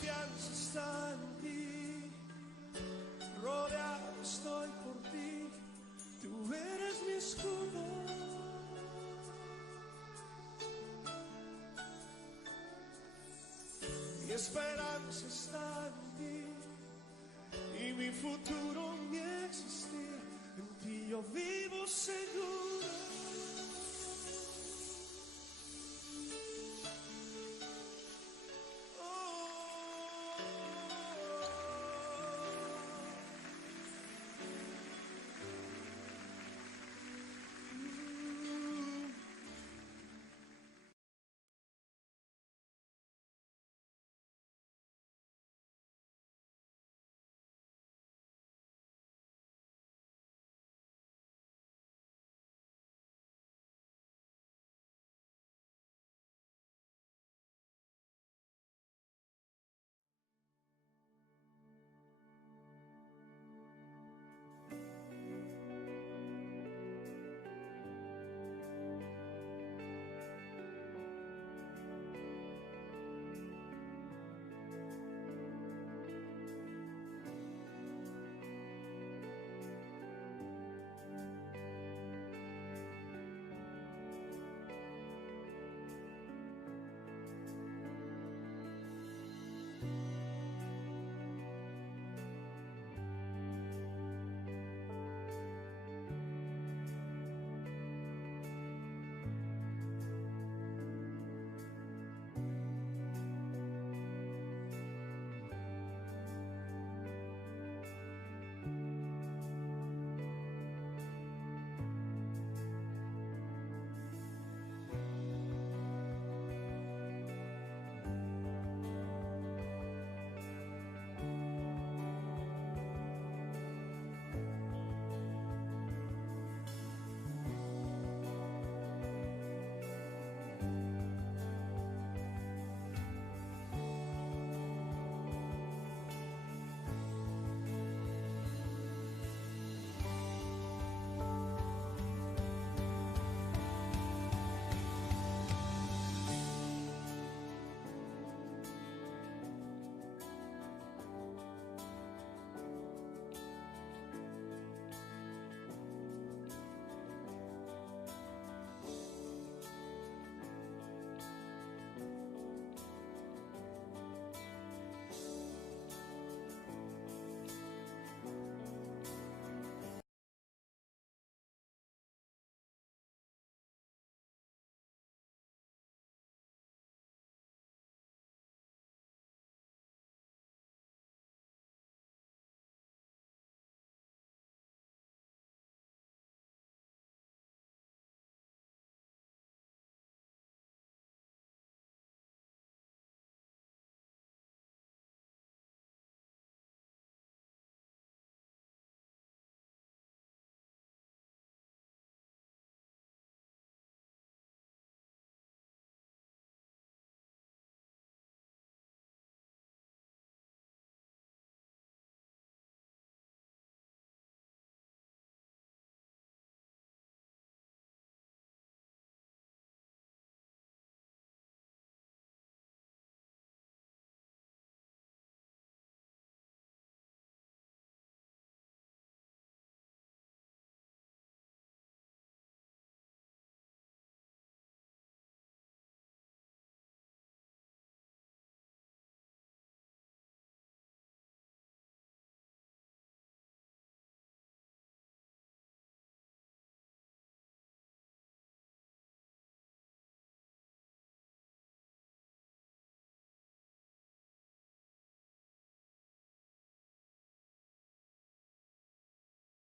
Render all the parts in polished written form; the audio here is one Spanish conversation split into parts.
confianza está en ti, rodeado estoy por ti, tú eres mi escudo. Mi esperanza está en ti y mi futuro, mi existir, en ti yo vivo seguro.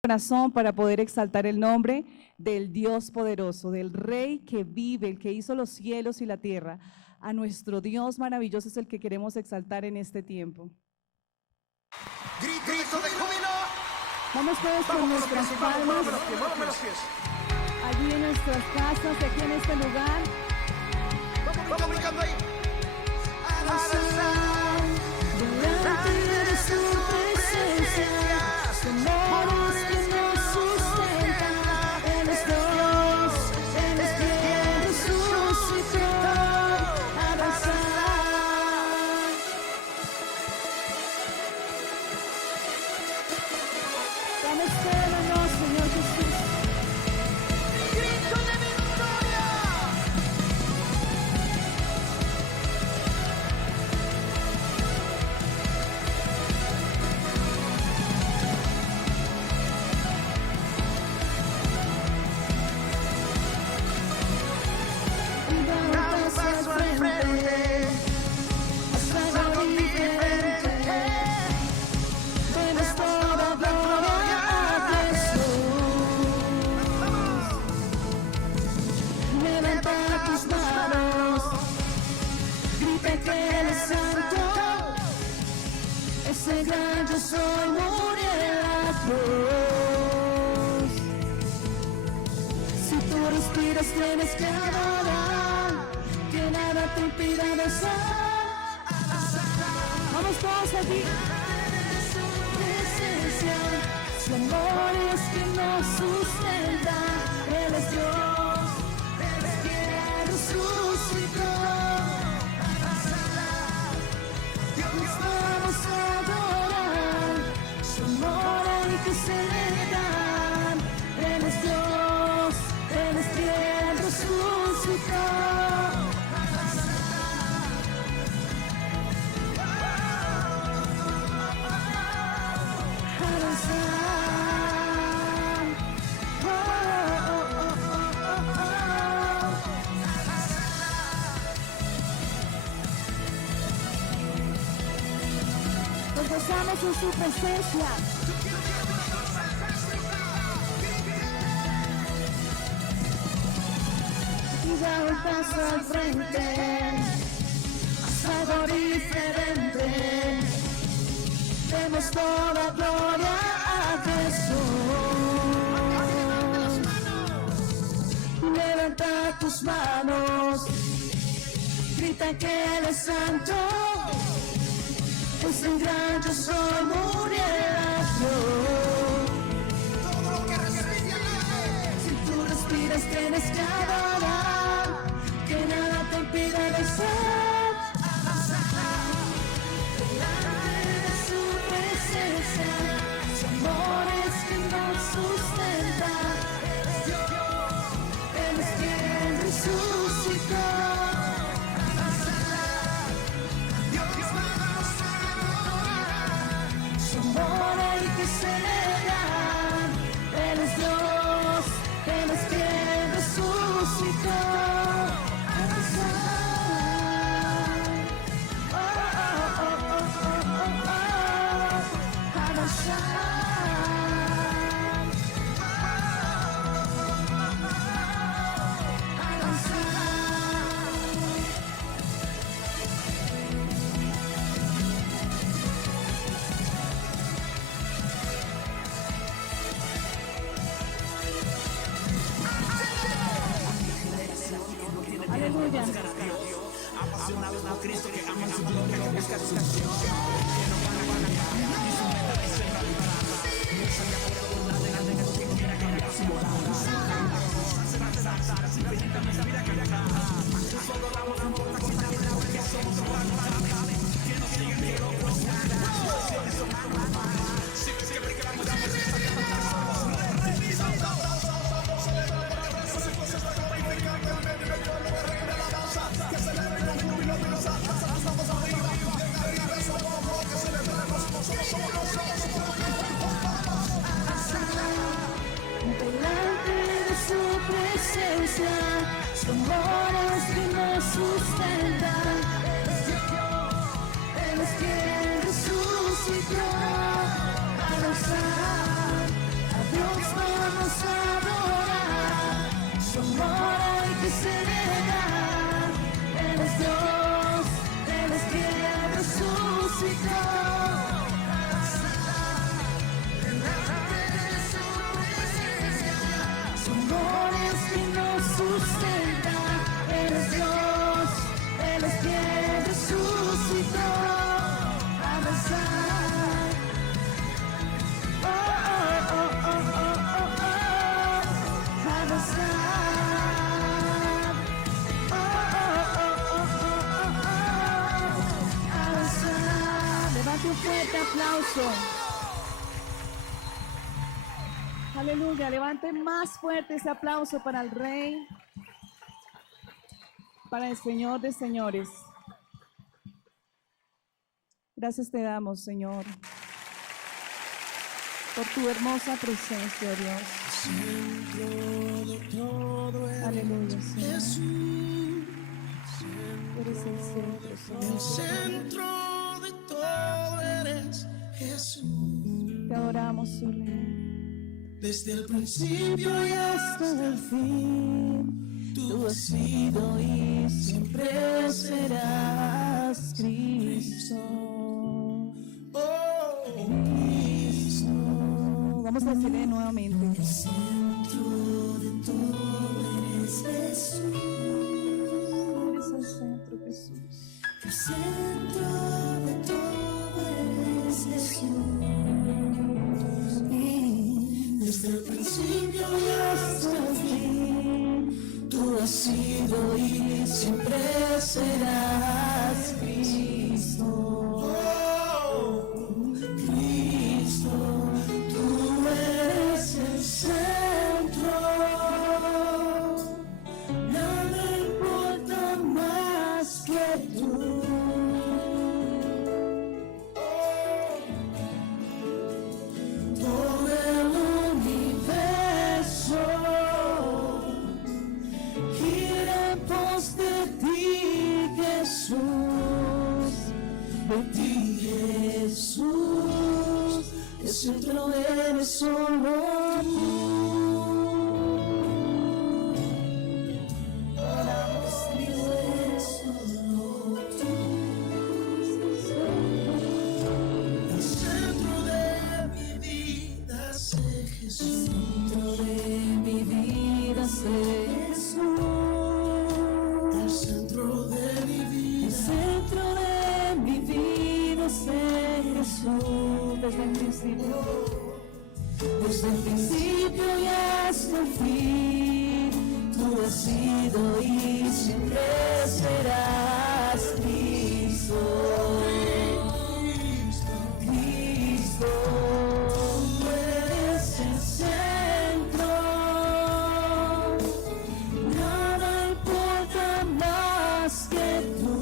Corazón para poder exaltar el nombre del Dios poderoso, del Rey que vive, el que hizo los cielos y la tierra. A nuestro Dios maravilloso es el que queremos exaltar en este tiempo. Grito de júbilo. Vamos todos con nuestras palmas, allí en nuestras casas, aquí en este lugar. Vamos brincando ahí. Delante de su presencia, temores que nos sustentan. Él es Dios, Él es quien resucitó. Avanzar. que adorar, que nada te impida besar. Vamos todos aquí. Su presencia, su amor es que nos sustenta. Él es Dios, Él es quien resucitó. Dios vamos a adorar, su amor hay que celebrar. Él es Dios, Él es quien resucitó. Nos gozamos en su presencia. Y da un paso al frente, haz algo diferente. Demos toda gloria a Jesús. Levanta tus manos, grita que Él es santo. Pues en gran yo soy muriendo. Si tú respiras tienes que adorar, que nada te impida besar. Delante de su presencia, su amor es que nos sustenta. Él es quien resucitó. Ahora hay que celebrar. Él es Dios, Él es quien resucitó. Aleluya. Apasionados por Cristo, que aman su gloria, que buscan su acción, que no van a cambiar, y su meta es ser realizada. Mucha que por abordar delante de Dios, que quiera cambiar su morada. Se va a saltar, infinitamente vida que acá. Solo damos la puerta con la vida, que somos humanos. Que nos siguen, que no prosperan. Naciones son humanas. Siempre que vamos a ver esta tierra, somos revisados. Que celebren con júbilo, estamos arriba, arriba somos, que celebremos, nosotros somos los Delante de su presencia, su amor es que nos sustenta. Él es quien resucitó. A gozar, a Dios vamos a adorar, su amor hay que celebrar. Él es Dios, Él es quien resucitó. Su amor es quien nos sustenta. Él es Dios, Él es quien resucitó. A besar. Oh, oh, oh, oh, oh, oh, oh. A besar. Oh, oh, oh, oh, oh, oh. A besar. Levante un fuerte aplauso. Aleluya, levanten más fuerte ese aplauso para el Rey, para el Señor de señores. Gracias te damos, Señor, por tu hermosa presencia, Dios. Centro de todo eres Aleluya, Señor. Jesús. Eres el centro, El Señor. centro de todo eres Jesús. Te adoramos, Señor. Desde el principio y hasta el fin, tú has sido y siempre serás Cristo. Oh, Cristo. Vamos a decirle nuevamente. El centro de todo eres Jesús. centro de todo es Jesús. Desde el principio y hasta el fin, tú has sido y siempre serás Cristo. Cristo, tú eres el centro. Nada importa más que tú. Todo el universo gira en pos de ti, Jesús. De ti, Jesús. El centro eres solo tú. Desde el principio y hasta el fin, tú has sido y siempre serás Cristo. Cristo, tú eres el centro. Nada importa más que tú.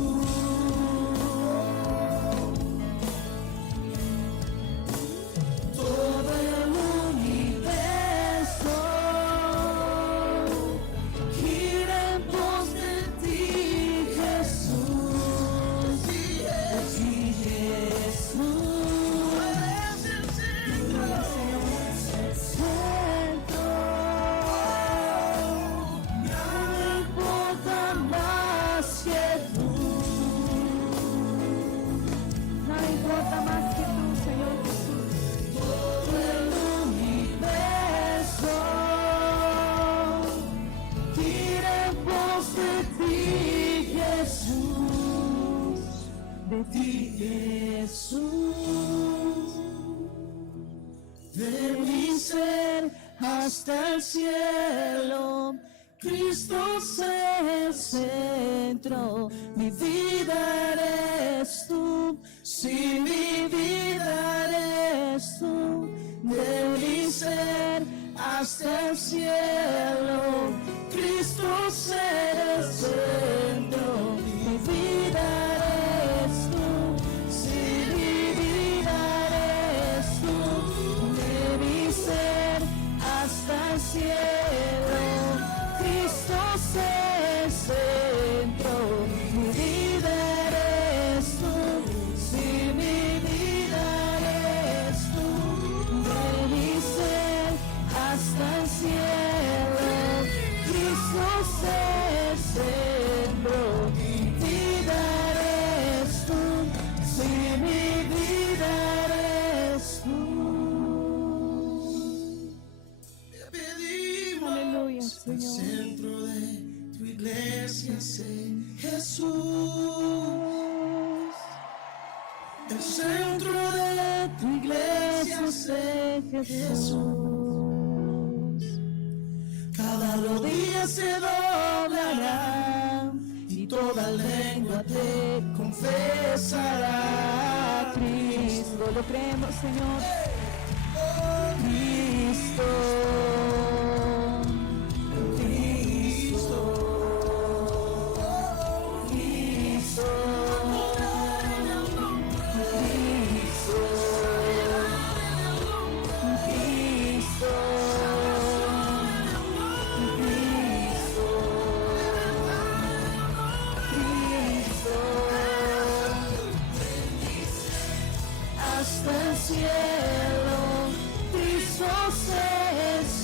De mi ser hasta el cielo, Cristo es el centro. Mi vida eres tú, si mi vida eres tú. De mi ser hasta el cielo, Cristo es el centro. Mi vida eres tú, si mi vida eres tú. De mi ser hasta el cielo, Cristo es el centro. Mi vida eres tú, si mi vida eres tú. De mi ser hasta el cielo, Cristo es el centro. Mi vida eres tú, si mi vida eres tú. Te pedimos, Aleluya, el Señor. centro de tu iglesia sé Jesús. El centro de tu iglesia sé Jesús. Cada rodilla se doblará y toda lengua te confesará. Cristo, Lo creemos, Señor. Cristo, Cristo, Cristo, hasta el cielo, Cristo es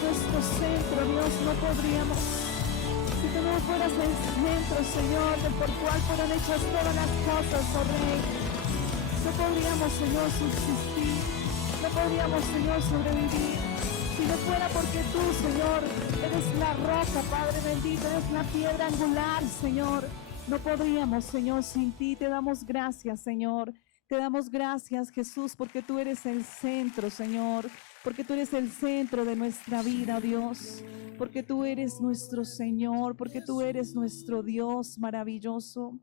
nuestro centro, Dios, no podríamos. Si tú no fueras el centro, Señor, del por cual fueron hechas todas las cosas, oh Rey, no podríamos, Señor, subsistir, no podríamos, Señor, sobrevivir. Si no fuera porque tú, Señor, eres la roca, Padre bendito, eres la piedra angular, Señor, no podríamos, Señor, sin ti. Te damos gracias, Señor. Te damos gracias, Jesús, porque tú eres el centro, Señor, porque tú eres el centro de nuestra vida, Dios, porque tú eres nuestro Señor, porque tú eres nuestro Dios maravilloso.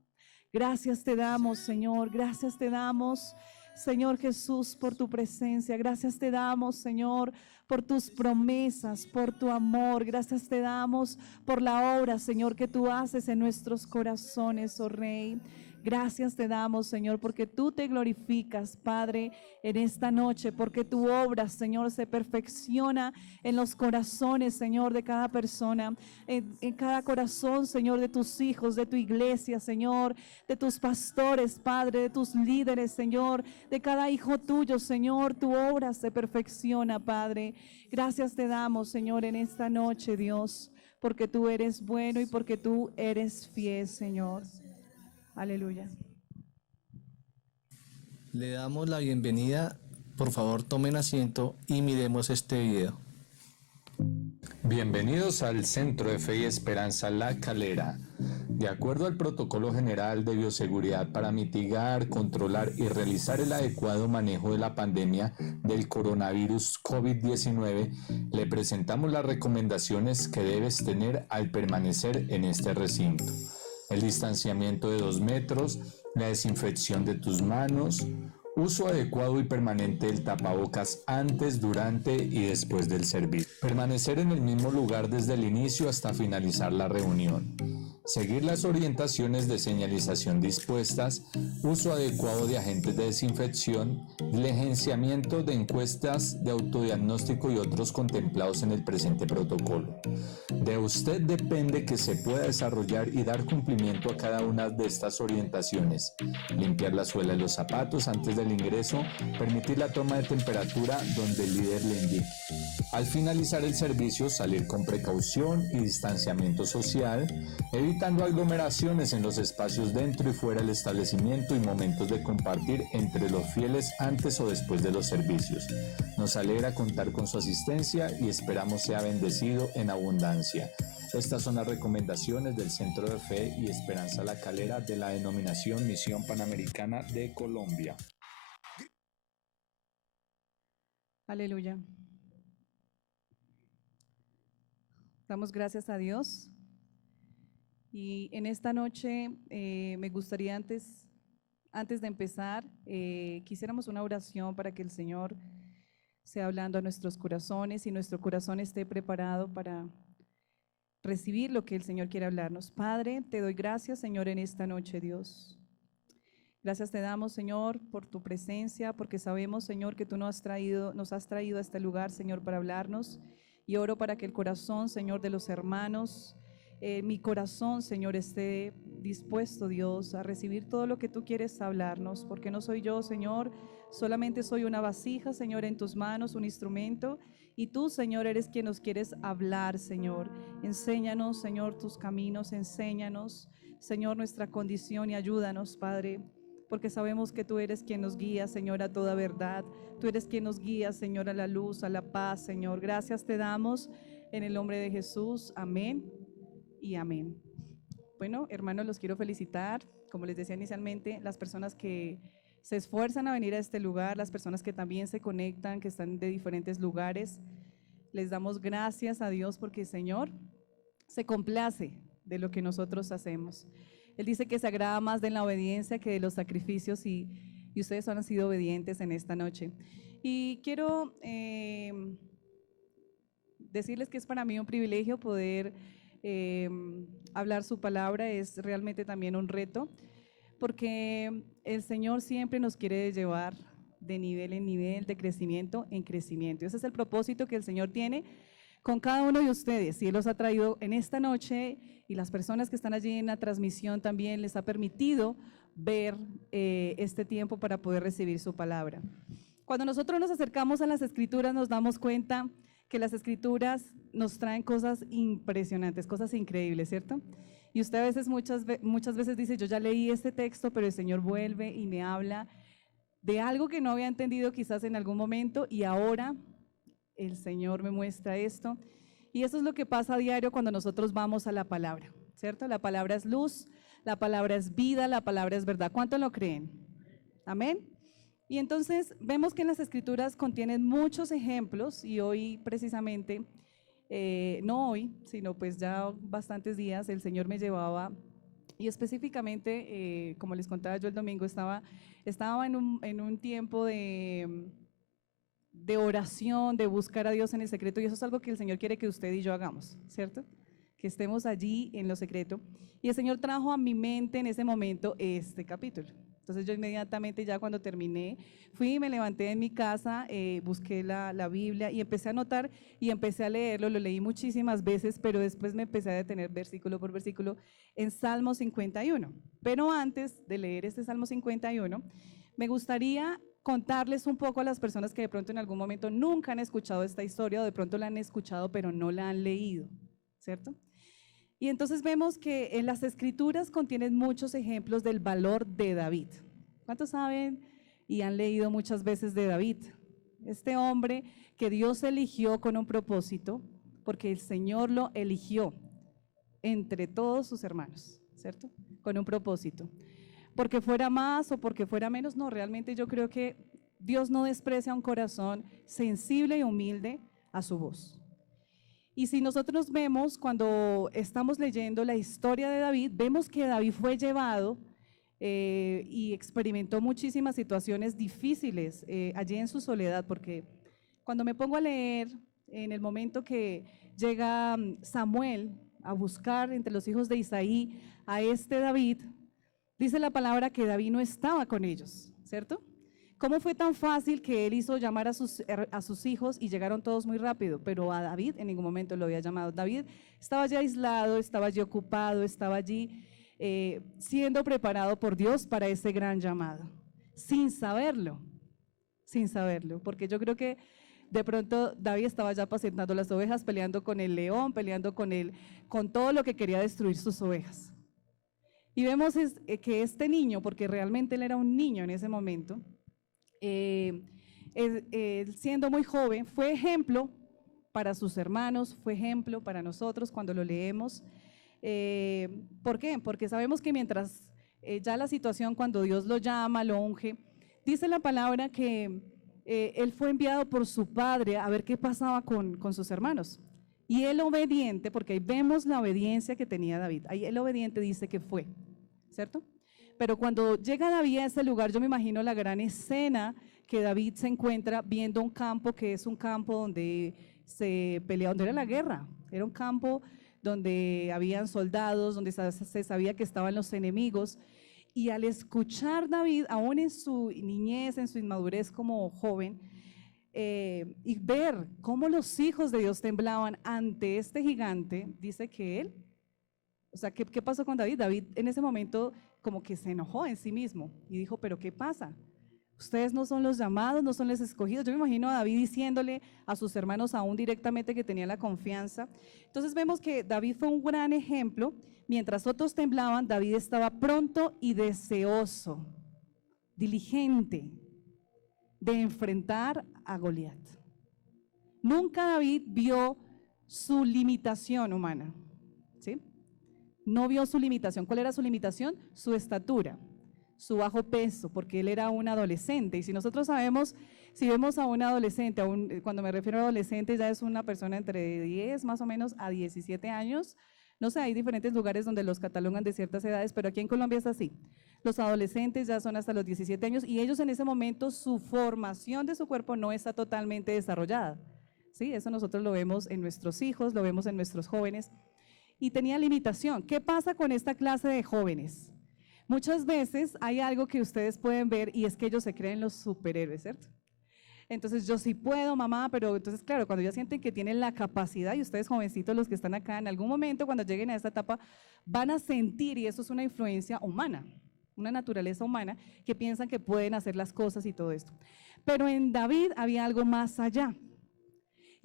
Gracias te damos, Señor, gracias te damos, Señor Jesús, por tu presencia. Gracias te damos, Señor, por tus promesas, por tu amor. Gracias te damos por la obra, Señor, que tú haces en nuestros corazones, oh Rey. Gracias te damos, Señor, porque tú te glorificas, Padre, en esta noche, porque tu obra, Señor, se perfecciona en los corazones, Señor, de cada persona, en cada corazón, Señor, de tus hijos, de tu iglesia, Señor, de tus pastores, Padre, de tus líderes, Señor, de cada hijo tuyo, Señor, tu obra se perfecciona, Padre. Gracias te damos, Señor, en esta noche, Dios, porque tú eres bueno y porque tú eres fiel, Señor. Aleluya. Le damos la bienvenida. Por favor, tomen asiento y miremos este video. Bienvenidos al Centro de Fe y Esperanza La Calera. De acuerdo al Protocolo General de Bioseguridad para mitigar, controlar y realizar el adecuado manejo de la pandemia del coronavirus COVID-19, le presentamos las recomendaciones que debes tener al permanecer en este recinto. El distanciamiento de 2 metros, la desinfección de tus manos, uso adecuado y permanente del tapabocas antes, durante y después del servicio. Permanecer en el mismo lugar desde el inicio hasta finalizar la reunión. Seguir las orientaciones de señalización dispuestas, uso adecuado de agentes de desinfección, diligenciamiento de encuestas de autodiagnóstico y otros contemplados en el presente protocolo. De usted depende que se pueda desarrollar y dar cumplimiento a cada una de estas orientaciones. Limpiar la suela de los zapatos antes del ingreso, permitir la toma de temperatura donde el líder le indique. Al finalizar el servicio, salir con precaución y distanciamiento social, evitando aglomeraciones en los espacios dentro y fuera del establecimiento y momentos de compartir entre los fieles antes o después de los servicios. Nos alegra contar con su asistencia y esperamos sea bendecido en abundancia. Estas son las recomendaciones del Centro de Fe y Esperanza La Calera de la denominación Misión Panamericana de Colombia. Aleluya. Damos gracias a Dios. Y en esta noche me gustaría antes de empezar, quisiéramos una oración para que el Señor sea hablando a nuestros corazones y nuestro corazón esté preparado para recibir lo que el Señor quiere hablarnos. Padre, te doy gracias, Señor, en esta noche, Dios. Gracias te damos, Señor, por tu presencia, porque sabemos, Señor, que tú nos has traído a este lugar, Señor, para hablarnos. Y oro para que el corazón, Señor, de los hermanos, mi corazón, Señor, esté dispuesto, Dios, a recibir todo lo que tú quieres hablarnos, porque no soy yo, Señor, solamente soy una vasija, Señor, en tus manos, un instrumento, y tú, Señor, eres quien nos quieres hablar, Señor. Enséñanos, Señor, tus caminos, enséñanos, Señor, nuestra condición y ayúdanos, Padre, porque sabemos que tú eres quien nos guía, Señor, a toda verdad. Tú eres quien nos guía, Señor, a la luz, a la paz, Señor. Gracias te damos en el nombre de Jesús. Amén y amén. Bueno, hermanos, los quiero felicitar. Como les decía inicialmente, las personas que se esfuerzan a venir a este lugar, las personas que también se conectan, que están de diferentes lugares, les damos gracias a Dios porque el Señor se complace de lo que nosotros hacemos. Él dice que se agrada más de la obediencia que de los sacrificios y ustedes han sido obedientes en esta noche. Y quiero decirles que es para mí un privilegio poder hablar su palabra, es realmente también un reto, porque el Señor siempre nos quiere llevar de nivel en nivel, de crecimiento en crecimiento. Ese es el propósito que el Señor tiene con cada uno de ustedes, y Él los ha traído en esta noche, y las personas que están allí en la transmisión también les ha permitido ver este tiempo para poder recibir su palabra. Cuando nosotros nos acercamos a las Escrituras nos damos cuenta que las escrituras nos traen cosas impresionantes, cosas increíbles, ¿cierto? Y usted a veces, muchas veces dice, yo ya leí este texto, pero el Señor vuelve y me habla de algo que no había entendido quizás en algún momento y ahora el Señor me muestra esto. Y eso es lo que pasa a diario cuando nosotros vamos a la palabra, ¿cierto? La palabra es luz, la palabra es vida, la palabra es verdad. ¿Cuánto lo creen? Amén. Y entonces vemos que en las escrituras contienen muchos ejemplos y hoy precisamente, no hoy, sino pues ya bastantes días el Señor me llevaba y específicamente, como les contaba yo el domingo, estaba en un tiempo de oración, de buscar a Dios en el secreto y eso es algo que el Señor quiere que usted y yo hagamos, ¿cierto? Que estemos allí en lo secreto. Y el Señor trajo a mi mente en ese momento este capítulo. Entonces yo inmediatamente ya cuando terminé, fui y me levanté en mi casa, busqué la Biblia y empecé a anotar y empecé a leerlo, lo leí muchísimas veces, pero después me empecé a detener versículo por versículo en Salmo 51. Pero antes de leer este Salmo 51, me gustaría contarles un poco a las personas que de pronto en algún momento nunca han escuchado esta historia o de pronto la han escuchado pero no la han leído, ¿cierto? Y entonces vemos que en las escrituras contienen muchos ejemplos del valor de David. ¿Cuántos saben y han leído muchas veces de David? Este hombre que Dios eligió con un propósito, porque el Señor lo eligió entre todos sus hermanos, ¿cierto? Con un propósito. Porque fuera más o porque fuera menos, no, realmente yo creo que Dios no desprecia un corazón sensible y humilde a su voz. Y si nosotros vemos, cuando estamos leyendo la historia de David, vemos que David fue llevado y experimentó muchísimas situaciones difíciles allí en su soledad, porque cuando me pongo a leer, en el momento que llega Samuel a buscar entre los hijos de Isaí a este David, dice la palabra que David no estaba con ellos, ¿cierto? ¿Cómo fue tan fácil que él hizo llamar a sus hijos y llegaron todos muy rápido? Pero a David en ningún momento lo había llamado. David estaba allí aislado, estaba allí ocupado, estaba allí siendo preparado por Dios para ese gran llamado, sin saberlo, porque yo creo que de pronto David estaba ya apacentando las ovejas, peleando con el león, peleando con todo lo que quería destruir sus ovejas. Y vemos que este niño, porque realmente él era un niño en ese momento, siendo muy joven, fue ejemplo para sus hermanos, fue ejemplo para nosotros cuando lo leemos. ¿Por qué? Porque sabemos que mientras ya la situación, cuando Dios lo llama, lo unge, dice la palabra que él fue enviado por su padre a ver qué pasaba con sus hermanos. Y el obediente, porque ahí vemos la obediencia que tenía David, ahí el obediente dice que fue, ¿cierto? Pero cuando llega David a ese lugar, yo me imagino la gran escena que David se encuentra viendo un campo que es un campo donde se pelea, donde era la guerra, era un campo donde habían soldados, donde se sabía que estaban los enemigos, y al escuchar David, aún en su niñez, en su inmadurez como joven, y ver cómo los hijos de Dios temblaban ante este gigante, dice que él, o sea, ¿qué pasó con David? David en ese momento como que se enojó en sí mismo y dijo, ¿pero qué pasa? Ustedes no son los llamados, no son los escogidos. Yo me imagino a David diciéndole a sus hermanos aún directamente que tenía la confianza. Entonces vemos que David fue un gran ejemplo. Mientras otros temblaban, David estaba pronto y deseoso, diligente de enfrentar a Goliat. Nunca David vio su limitación humana, ¿sí? No vio su limitación. ¿Cuál era su limitación? Su estatura, su bajo peso, porque él era un adolescente. Y si nosotros sabemos, si vemos a un adolescente, cuando me refiero a adolescente, ya es una persona entre 10 más o menos a 17 años. No sé, hay diferentes lugares donde los catalogan de ciertas edades, pero aquí en Colombia es así. Los adolescentes ya son hasta los 17 años y ellos en ese momento su formación de su cuerpo no está totalmente desarrollada. ¿Sí? Eso nosotros lo vemos en nuestros hijos, lo vemos en nuestros jóvenes. Y tenía limitación. ¿Qué pasa con esta clase de jóvenes? Muchas veces hay algo que ustedes pueden ver y es que ellos se creen los superhéroes, ¿cierto? Entonces yo sí puedo, mamá, pero entonces claro, cuando ya sienten que tienen la capacidad, y ustedes jovencitos los que están acá, en algún momento cuando lleguen a esta etapa van a sentir, y eso es una influencia humana, una naturaleza humana, que piensan que pueden hacer las cosas y todo esto. Pero en David había algo más allá.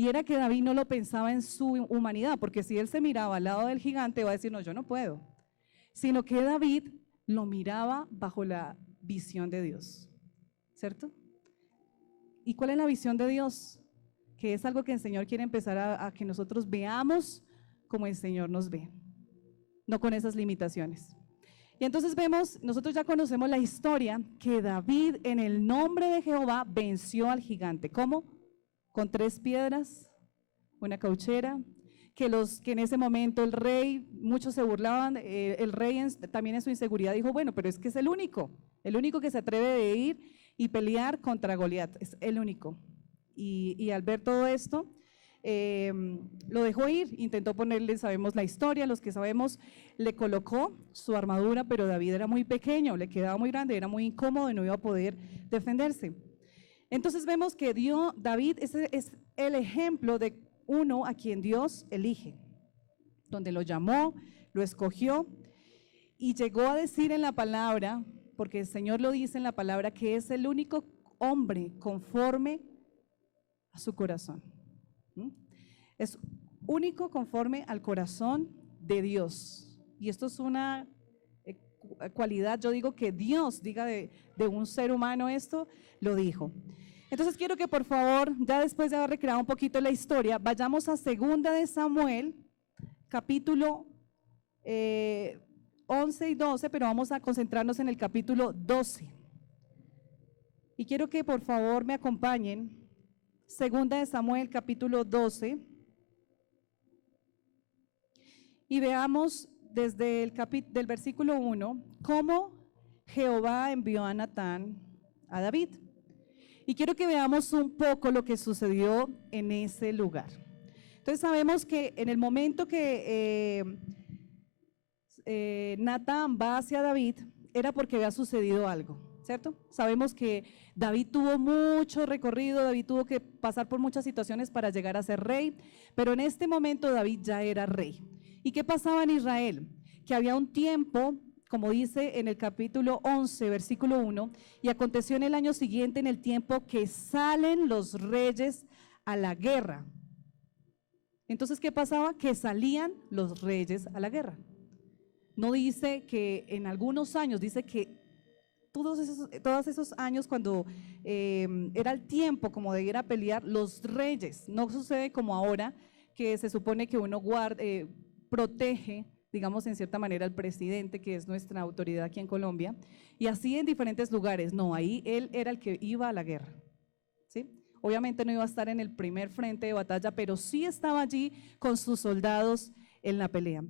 Y era que David no lo pensaba en su humanidad, porque si él se miraba al lado del gigante, va a decir, no, yo no puedo. Sino que David lo miraba bajo la visión de Dios, ¿cierto? ¿Y cuál es la visión de Dios? Que es algo que el Señor quiere empezar a que nosotros veamos como el Señor nos ve, no con esas limitaciones. Y entonces vemos, nosotros ya conocemos la historia, que David en el nombre de Jehová venció al gigante. ¿Cómo? Con 3 piedras, una cauchera, que en ese momento el rey, muchos se burlaban, el rey también en su inseguridad dijo, bueno, pero es que es el único que se atreve de ir y pelear contra Goliat, es el único. Y al ver todo esto, lo dejó ir, intentó ponerle, sabemos la historia, los que sabemos, le colocó su armadura, pero David era muy pequeño, le quedaba muy grande, era muy incómodo y no iba a poder defenderse. Entonces vemos que David es el ejemplo de uno a quien Dios elige, donde lo llamó, lo escogió y llegó a decir en la palabra, porque el Señor lo dice en la palabra, que es el único hombre conforme a su corazón. Es único conforme al corazón de Dios. Y esto es una cualidad, yo digo que Dios diga de un ser humano esto, lo dijo. Entonces quiero que por favor, ya después de haber recreado un poquito la historia, vayamos a 2 de Samuel, capítulo 11 y 12, pero vamos a concentrarnos en el capítulo 12. Y quiero que por favor me acompañen, 2 de Samuel, capítulo 12, y veamos desde del versículo 1, cómo Jehová envió a Natán a David. Y quiero que veamos un poco lo que sucedió en ese lugar. Entonces sabemos que en el momento que Natán va hacia David, era porque había sucedido algo, ¿cierto? Sabemos que David tuvo mucho recorrido, David tuvo que pasar por muchas situaciones para llegar a ser rey, pero en este momento David ya era rey. ¿Y qué pasaba en Israel? Que había un tiempo, como dice en el capítulo 11, versículo 1, y aconteció en el año siguiente, en el tiempo que salen los reyes a la guerra. Entonces, ¿qué pasaba? Que salían los reyes a la guerra. No dice que en algunos años, dice que todos esos años cuando era el tiempo como de ir a pelear, los reyes, no sucede como ahora, que se supone que uno protege, digamos en cierta manera, al presidente, que es nuestra autoridad aquí en Colombia, y así en diferentes lugares. No, ahí él era el que iba a la guerra, ¿sí? Obviamente no iba a estar en el primer frente de batalla, pero sí estaba allí con sus soldados en la pelea.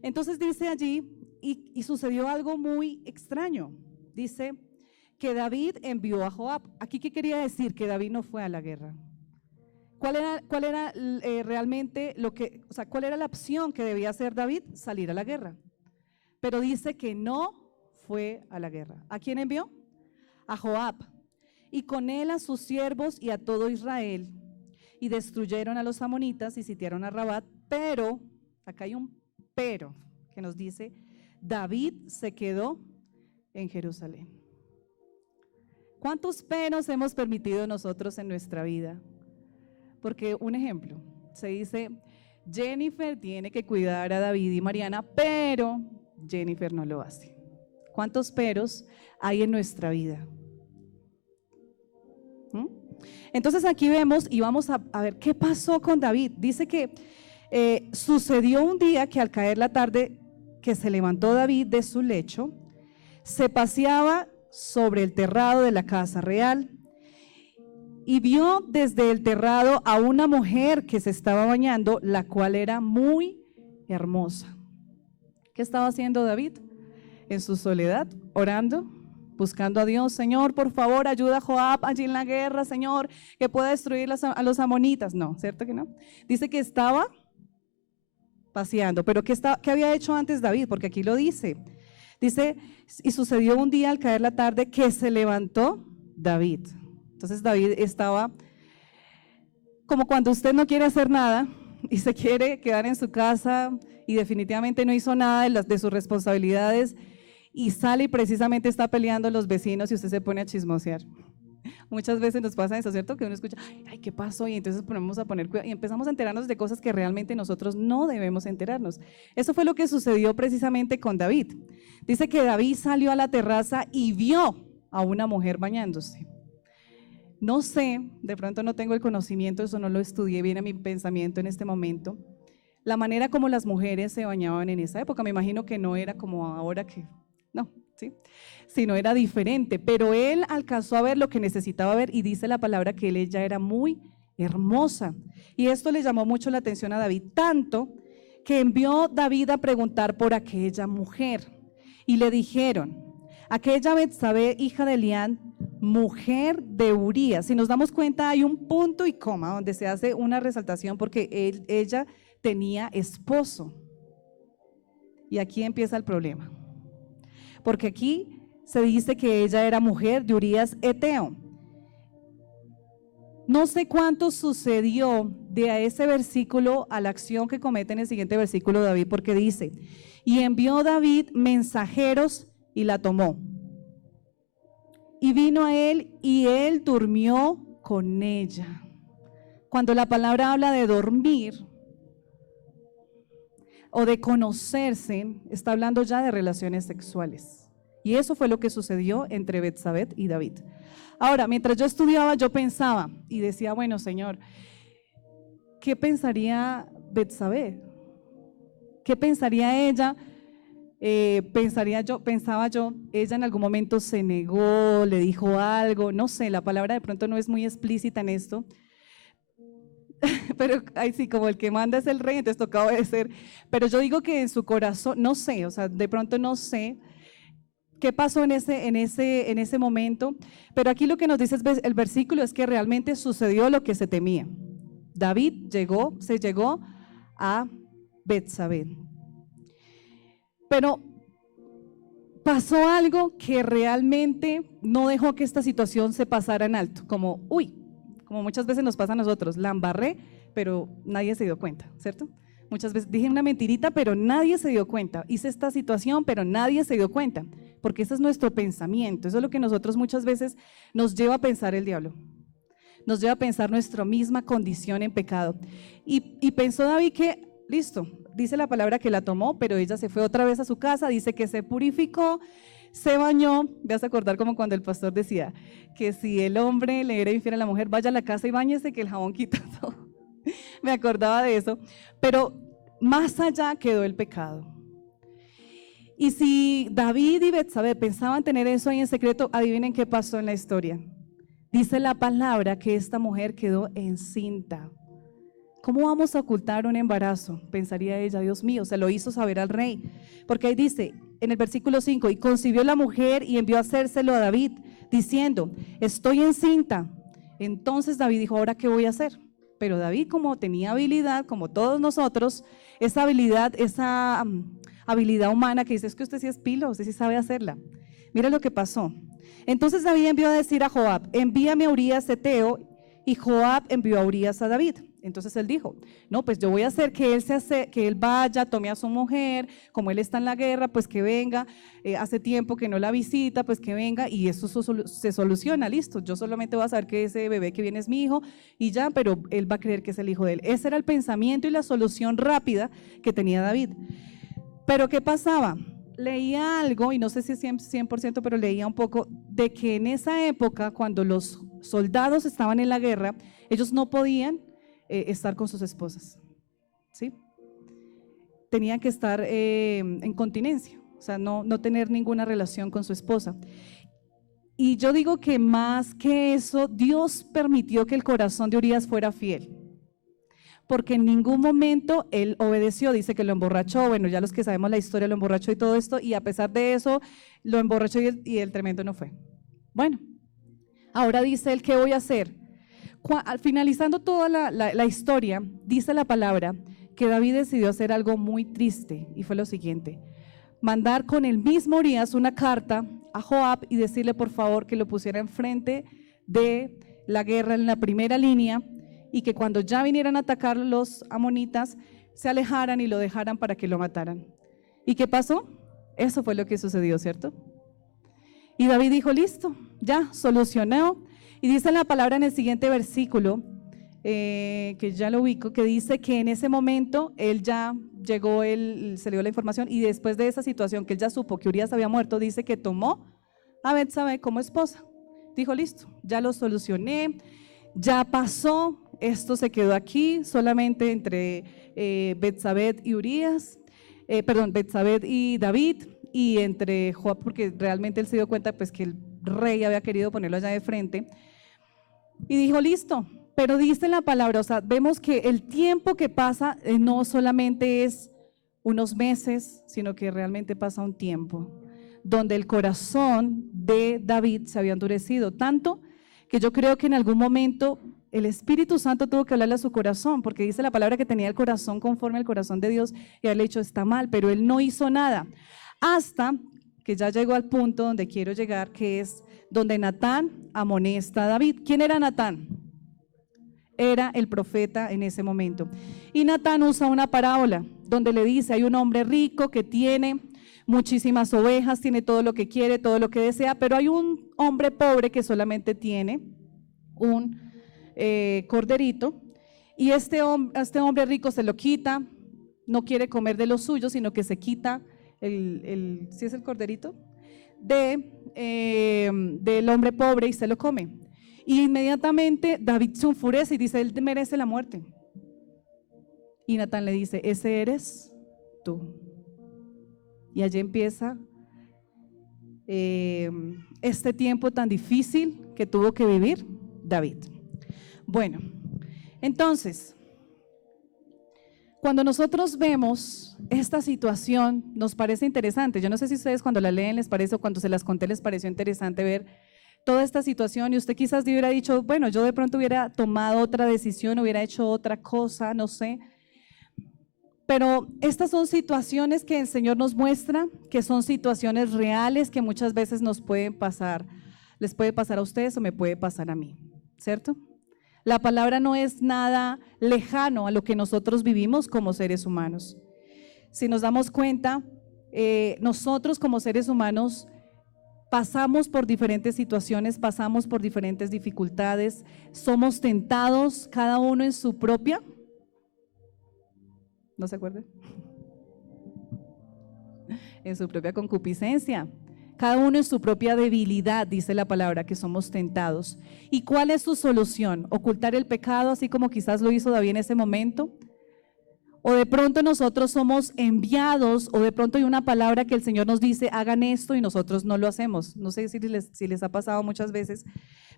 Entonces dice allí, y sucedió algo muy extraño, dice que David envió a Joab. ¿Aquí qué quería decir? Que David no fue a la guerra. ¿Cuál era realmente cuál era la opción que debía hacer David? Salir a la guerra. Pero dice que no fue a la guerra. ¿A quién envió? A Joab. Y con él a sus siervos y a todo Israel. Y destruyeron a los amonitas y sitiaron a Rabat. Pero, acá hay un pero que nos dice, David se quedó en Jerusalén. ¿Cuántos peros hemos permitido nosotros en nuestra vida? Porque un ejemplo, se dice, Jennifer tiene que cuidar a David y Mariana, pero Jennifer no lo hace. ¿Cuántos peros hay en nuestra vida? Entonces aquí vemos y vamos a ver qué pasó con David. Dice que sucedió un día que al caer la tarde que se levantó David de su lecho, se paseaba sobre el terrado de la casa real y vio desde el terrado a una mujer que se estaba bañando, la cual era muy hermosa. ¿Qué estaba haciendo David? En su soledad, orando, buscando a Dios. Señor, por favor, ayuda a Joab allí en la guerra, Señor, que pueda destruir a los amonitas. No, ¿cierto que no? Dice que estaba paseando, pero ¿qué había hecho antes David? Porque aquí lo dice. Dice, y sucedió un día al caer la tarde que se levantó David. Entonces David estaba como cuando usted no quiere hacer nada y se quiere quedar en su casa y definitivamente no hizo nada de sus responsabilidades y sale y precisamente está peleando los vecinos y usted se pone a chismosear, Muchas veces nos pasa eso, ¿cierto? Que uno escucha, ay, ¿qué pasó? Y entonces ponemos a poner cuidado y empezamos a enterarnos de cosas que realmente nosotros no debemos enterarnos. Eso fue lo que sucedió precisamente con David. Dice que David salió a la terraza y vio a una mujer bañándose. No sé, de pronto no tengo el conocimiento, eso no lo estudié bien a mi pensamiento en este momento. La manera como las mujeres se bañaban en esa época, me imagino que no era como ahora que, no, ¿sí? Sino era diferente, pero él alcanzó a ver lo que necesitaba ver y dice la palabra que ella era muy hermosa. Y esto le llamó mucho la atención a David, tanto que envió David a preguntar por aquella mujer. Y le dijeron, aquella Betsabé, hija de Elián, mujer de Urías. Si nos damos cuenta, hay un punto y coma donde se hace una resaltación porque ella tenía esposo. Y aquí empieza el problema. Porque aquí se dice que ella era mujer de Urías Eteo. No sé cuánto sucedió de ese versículo a la acción que comete en el siguiente versículo David, porque dice, y envió David mensajeros y la tomó. Y vino a él y él durmió con ella. Cuando la palabra habla de dormir o de conocerse, está hablando ya de relaciones sexuales. Y eso fue lo que sucedió entre Betsabé y David. Ahora, mientras yo estudiaba, yo pensaba y decía, bueno, Señor, ¿qué pensaría Betsabé? ¿Qué pensaría ella? Pensaba yo, ella en algún momento se negó, le dijo algo, no sé, la palabra de pronto no es muy explícita en esto, pero ahí sí, como el que manda es el rey, entonces toca obedecer, pero yo digo que en su corazón, no sé, o sea, de pronto no sé qué pasó en ese momento, pero aquí lo que nos dice el versículo es que realmente sucedió lo que se temía. David se llegó a Betsabé. Pero pasó algo que realmente no dejó que esta situación se pasara en alto, como muchas veces nos pasa a nosotros, la embarré, pero nadie se dio cuenta, ¿cierto? Muchas veces dije una mentirita, pero nadie se dio cuenta, hice esta situación, pero nadie se dio cuenta, porque ese es nuestro pensamiento, eso es lo que nosotros muchas veces nos lleva a pensar el diablo, nos lleva a pensar nuestra misma condición en pecado. Y pensó David que, listo, dice la palabra que la tomó, pero ella se fue otra vez a su casa, dice que se purificó, se bañó. Me vas a acordar como cuando el pastor decía que si el hombre le era infiel a la mujer, vaya a la casa y báñese que el jabón quita todo. Me acordaba de eso, pero más allá quedó el pecado. Y si David y Betsabé pensaban tener eso ahí en secreto, adivinen qué pasó en la historia. Dice la palabra que esta mujer quedó encinta. ¿Cómo vamos a ocultar un embarazo? Pensaría ella, Dios mío, se lo hizo saber al rey. Porque ahí dice, en el versículo 5, y concibió la mujer y envió a hacérselo a David, diciendo, estoy encinta. Entonces David dijo, ¿ahora qué voy a hacer? Pero David, como tenía habilidad, como todos nosotros, esa habilidad humana que dice, es que usted sí es pilo, usted sí sabe hacerla. Mira lo que pasó. Entonces David envió a decir a Joab, envíame a Urías Eteo, y Joab envió a Urías a David. Entonces él dijo, no, pues yo voy a hacer que él vaya, tome a su mujer, como él está en la guerra, pues que venga, hace tiempo que no la visita, pues que venga, y eso se soluciona, listo, yo solamente voy a saber que ese bebé que viene es mi hijo, y ya, pero él va a creer que es el hijo de él. Ese era el pensamiento y la solución rápida que tenía David. Pero ¿qué pasaba? Leía algo, y no sé si es 100%, pero leía un poco, de que en esa época, cuando los soldados estaban en la guerra, ellos no podían estar con sus esposas, ¿sí? Tenían que estar en continencia, o sea, no tener ninguna relación con su esposa. Y yo digo que más que eso, Dios permitió que el corazón de Urías fuera fiel, porque en ningún momento él obedeció, dice que lo emborrachó, bueno, ya los que sabemos la historia lo emborrachó y todo esto, y a pesar de eso, lo emborrachó y el tremendo no fue. Bueno, ahora dice él, ¿qué voy a hacer? Finalizando toda la historia, dice la palabra que David decidió hacer algo muy triste, y fue lo siguiente: mandar con el mismo Urías una carta a Joab y decirle por favor que lo pusiera enfrente de la guerra en la primera línea, y que cuando ya vinieran a atacar los amonitas, se alejaran y lo dejaran para que lo mataran. ¿Y qué pasó? Eso fue lo que sucedió, ¿cierto? Y David dijo, listo, ya solucionó. Y dice la palabra en el siguiente versículo, que ya lo ubico, que dice que en ese momento él ya llegó, se le dio la información, y después de esa situación que él ya supo que Urías había muerto, dice que tomó a Betsabé como esposa. Dijo, listo, ya lo solucioné, ya pasó, esto se quedó aquí, solamente entre Betsabé y Urías, Betsabé y David, y entre Joab, porque realmente él se dio cuenta pues que el rey había querido ponerlo allá de frente, y dijo, listo. Pero dice la palabra, o sea, vemos que el tiempo que pasa no solamente es unos meses, sino que realmente pasa un tiempo donde el corazón de David se había endurecido, tanto que yo creo que en algún momento el Espíritu Santo tuvo que hablarle a su corazón, porque dice la palabra que tenía el corazón conforme al corazón de Dios y haberle dicho, está mal, pero él no hizo nada, hasta que ya llegó al punto donde quiero llegar, que es donde Natán amonesta a David. ¿Quién era Natán? Era el profeta en ese momento. Y Natán usa una parábola donde le dice, hay un hombre rico que tiene muchísimas ovejas, tiene todo lo que quiere, todo lo que desea, pero hay un hombre pobre que solamente tiene un corderito, y este hombre rico se lo quita, no quiere comer de lo suyo, sino que se quita ¿sí es el corderito? Del hombre pobre y se lo come. Y inmediatamente David se enfurece y dice, él merece la muerte. Y Natán le dice, ese eres tú. Y allí empieza este tiempo tan difícil que tuvo que vivir David. Bueno, entonces, cuando nosotros vemos esta situación, nos parece interesante. Yo no sé si ustedes cuando la leen les parece, o cuando se las conté les pareció interesante ver toda esta situación, y usted quizás hubiera dicho, bueno, yo de pronto hubiera tomado otra decisión, hubiera hecho otra cosa, no sé. Pero estas son situaciones que el Señor nos muestra, que son situaciones reales que muchas veces nos pueden pasar, les puede pasar a ustedes o me puede pasar a mí, ¿cierto? La palabra no es nada lejano a lo que nosotros vivimos como seres humanos. Si nos damos cuenta, nosotros como seres humanos pasamos por diferentes situaciones, pasamos por diferentes dificultades, somos tentados cada uno en su propia, ¿no se acuerdan? En su propia concupiscencia, cada uno en su propia debilidad, dice la palabra, que somos tentados. ¿Y cuál es su solución? ¿Ocultar el pecado así como quizás lo hizo David en ese momento? O de pronto nosotros somos enviados, o de pronto hay una palabra que el Señor nos dice, hagan esto, y nosotros no lo hacemos. No sé si les ha pasado muchas veces,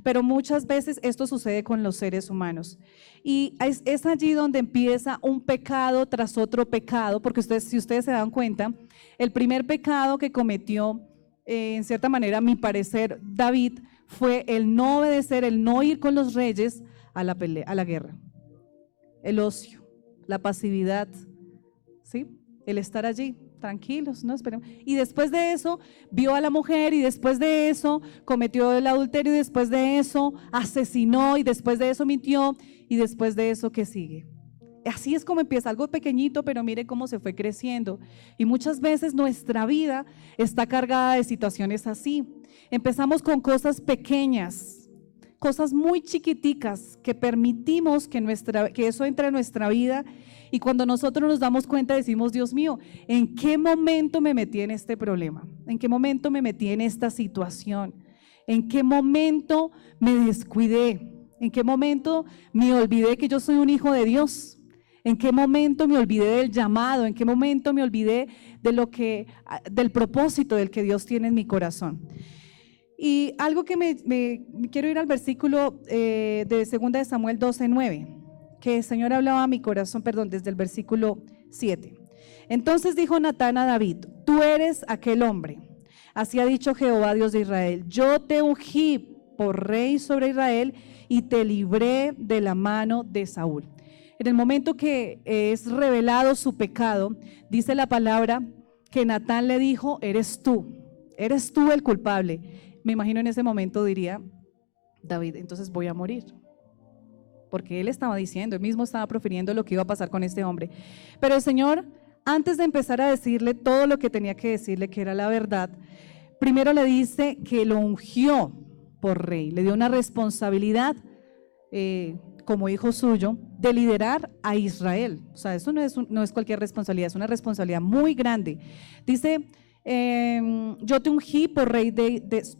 pero muchas veces esto sucede con los seres humanos. Y es allí donde empieza un pecado tras otro pecado, porque si ustedes se dan cuenta, el primer pecado que cometió, en cierta manera, a mi parecer, David, fue el no obedecer, el no ir con los reyes a la pelea, a la guerra, el ocio, la pasividad, ¿sí? El estar allí, tranquilos, no esperemos. Y después de eso, vio a la mujer, y después de eso, cometió el adulterio, y después de eso, asesinó, y después de eso, mintió, y después de eso, ¿qué sigue? Así es como empieza, algo pequeñito, pero mire cómo se fue creciendo. Y muchas veces nuestra vida está cargada de situaciones así. Empezamos con cosas pequeñas, cosas muy chiquiticas que permitimos que eso entre en nuestra vida, y cuando nosotros nos damos cuenta decimos, Dios mío, ¿en qué momento me metí en este problema? ¿En qué momento me metí en esta situación? ¿En qué momento me descuidé? ¿En qué momento me olvidé que yo soy un hijo de Dios? ¿En qué momento me olvidé del llamado? ¿En qué momento me olvidé del propósito del que Dios tiene en mi corazón? Y algo que me quiero ir al versículo de 2 de Samuel 12:9, que el Señor hablaba a mi corazón, desde el versículo 7. Entonces dijo Natán a David, tú eres aquel hombre, así ha dicho Jehová Dios de Israel, yo te ungí por rey sobre Israel y te libré de la mano de Saúl. En el momento que es revelado su pecado, dice la palabra que Natán le dijo, eres tú el culpable. Me imagino en ese momento diría David, entonces voy a morir, porque él estaba diciendo, él mismo estaba profiriendo lo que iba a pasar con este hombre. Pero el Señor, antes de empezar a decirle todo lo que tenía que decirle, que era la verdad, primero le dice que lo ungió por rey. Le dio una responsabilidad como hijo suyo de liderar a Israel. O sea, eso no es cualquier responsabilidad, es una responsabilidad muy grande. Dice, yo te ungí por rey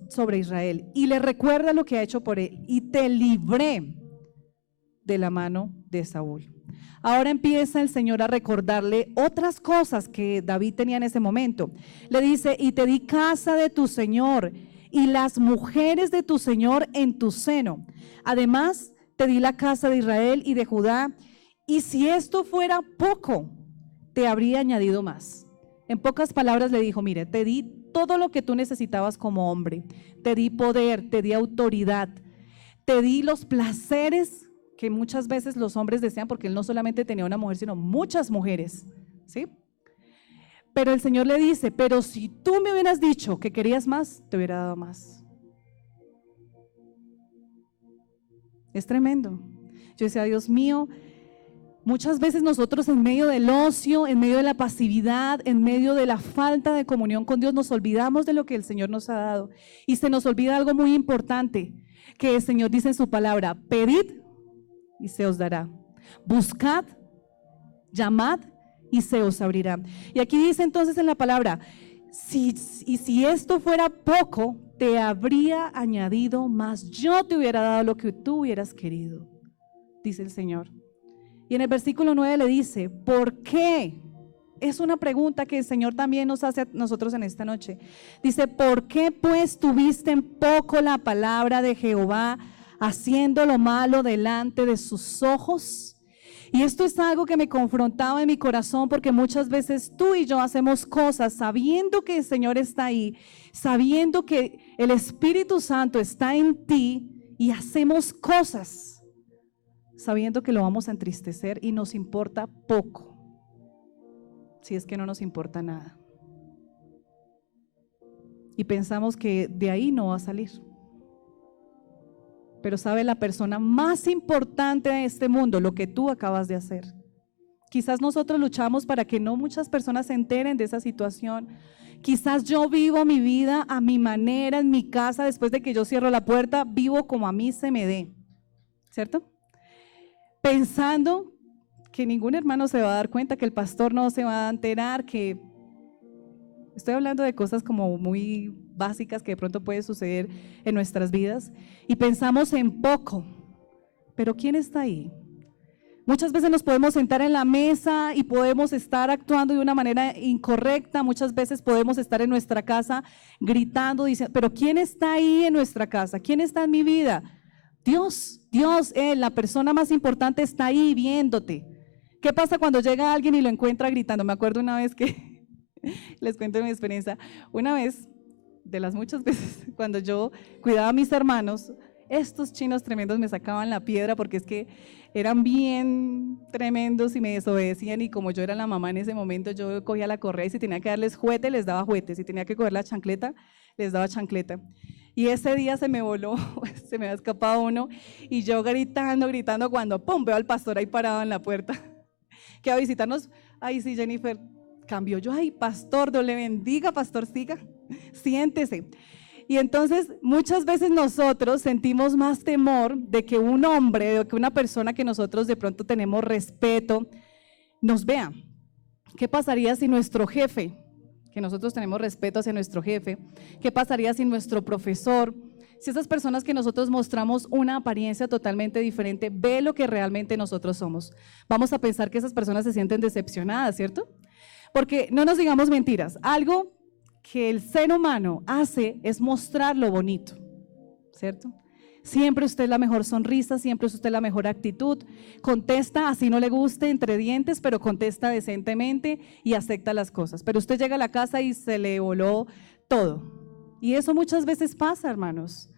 sobre Israel, y le recuerda lo que ha hecho por él, y te libré de la mano de Saúl. Ahora empieza el Señor a recordarle otras cosas que David tenía en ese momento. Le dice, y te di casa de tu Señor y las mujeres de tu Señor en tu seno. Además, te di la casa de Israel y de Judá, y si esto fuera poco, te habría añadido más. En pocas palabras le dijo, mire, te di todo lo que tú necesitabas como hombre. Te di poder, te di autoridad, te di los placeres que muchas veces los hombres desean, porque él no solamente tenía una mujer, sino muchas mujeres, ¿sí? Pero el Señor le dice, pero si tú me hubieras dicho que querías más, te hubiera dado más. Es tremendo. Yo decía, Dios mío, muchas veces nosotros en medio del ocio, en medio de la pasividad, en medio de la falta de comunión con Dios, nos olvidamos de lo que el Señor nos ha dado. Y se nos olvida algo muy importante, que el Señor dice en su palabra, pedid y se os dará. Buscad, llamad y se os abrirá. Y aquí dice entonces en la palabra, si esto fuera poco, te habría añadido más. Yo te hubiera dado lo que tú hubieras querido, dice el Señor. Y en el versículo 9 le dice, ¿por qué? Es una pregunta que el Señor también nos hace a nosotros en esta noche. Dice, ¿por qué pues tuviste en poco la palabra de Jehová, haciendo lo malo delante de sus ojos? Y esto es algo que me confrontaba en mi corazón, porque muchas veces tú y yo hacemos cosas sabiendo que el Señor está ahí, sabiendo que el Espíritu Santo está en ti, y hacemos cosas sabiendo que lo vamos a entristecer y nos importa poco, si es que no nos importa nada. Y pensamos que de ahí no va a salir. Pero sabe la persona más importante de este mundo, lo que tú acabas de hacer. Quizás nosotros luchamos para que no muchas personas se enteren de esa situación. Quizás yo vivo mi vida a mi manera, en mi casa, después de que yo cierro la puerta, vivo como a mí se me dé, ¿cierto? Pensando que ningún hermano se va a dar cuenta, que el pastor no se va a enterar, que estoy hablando de cosas como muy básicas que de pronto puede suceder en nuestras vidas, y pensamos en poco, pero ¿quién está ahí? Muchas veces nos podemos sentar en la mesa y podemos estar actuando de una manera incorrecta, muchas veces podemos estar en nuestra casa gritando, diciendo, pero ¿quién está ahí en nuestra casa? ¿Quién está en mi vida? Dios, Él, la persona más importante, está ahí viéndote. ¿Qué pasa cuando llega alguien y lo encuentra gritando? Me acuerdo una vez que, les cuento mi experiencia, una vez, de las muchas veces, cuando yo cuidaba a mis hermanos, estos chinos tremendos me sacaban la piedra porque es que eran bien tremendos y me desobedecían, y como yo era la mamá en ese momento, yo cogía la correa y si tenía que darles juguete, les daba juguete, si tenía que coger la chancleta, les daba chancleta. Y ese día se me voló, se me había escapado uno, y yo gritando, cuando pum, veo al pastor ahí parado en la puerta, que a visitarnos. Ay, sí, Jennifer, cambió. Yo, ay, pastor, Dios le bendiga, pastor, siga, siéntese. Y entonces muchas veces nosotros sentimos más temor de que un hombre, de que una persona que nosotros de pronto tenemos respeto, nos vea. ¿Qué pasaría si nuestro jefe, que nosotros tenemos respeto hacia nuestro jefe, qué pasaría si nuestro profesor, si esas personas que nosotros mostramos una apariencia totalmente diferente, ve lo que realmente nosotros somos? Vamos a pensar que esas personas se sienten decepcionadas, ¿cierto? Porque no nos digamos mentiras, algo que el ser humano hace es mostrar lo bonito, ¿cierto? Siempre usted es la mejor sonrisa, siempre es usted la mejor actitud, contesta así no le guste, entre dientes, pero contesta decentemente y acepta las cosas. Pero usted llega a la casa y se le voló todo. Y eso muchas veces pasa, hermanos.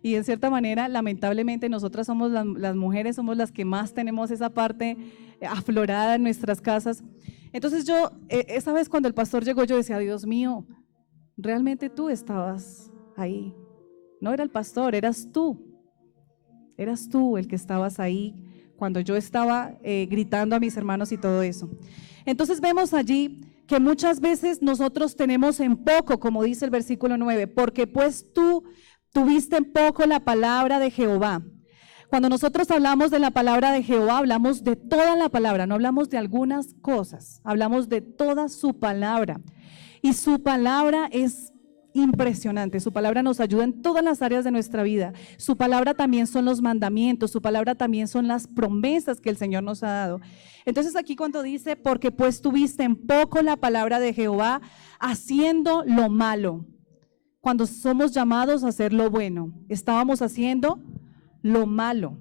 Y en cierta manera, lamentablemente, nosotras somos las mujeres, somos las que más tenemos esa parte aflorada en nuestras casas. Entonces yo, esa vez cuando el pastor llegó, yo decía, Dios mío, realmente tú estabas ahí. No era el pastor, eras tú. Eras tú el que estabas ahí cuando yo estaba gritando a mis hermanos y todo eso. Entonces vemos allí que muchas veces nosotros tenemos en poco, como dice el versículo 9, porque pues tú tuviste en poco la palabra de Jehová. Cuando nosotros hablamos de la palabra de Jehová, hablamos de toda la palabra, no hablamos de algunas cosas, hablamos de toda su palabra. Y su palabra es impresionante, su palabra nos ayuda en todas las áreas de nuestra vida. Su palabra también son los mandamientos, su palabra también son las promesas que el Señor nos ha dado. Entonces aquí cuando dice, porque pues tuviste en poco la palabra de Jehová, haciendo lo malo. Cuando somos llamados a hacer lo bueno, estábamos haciendo lo malo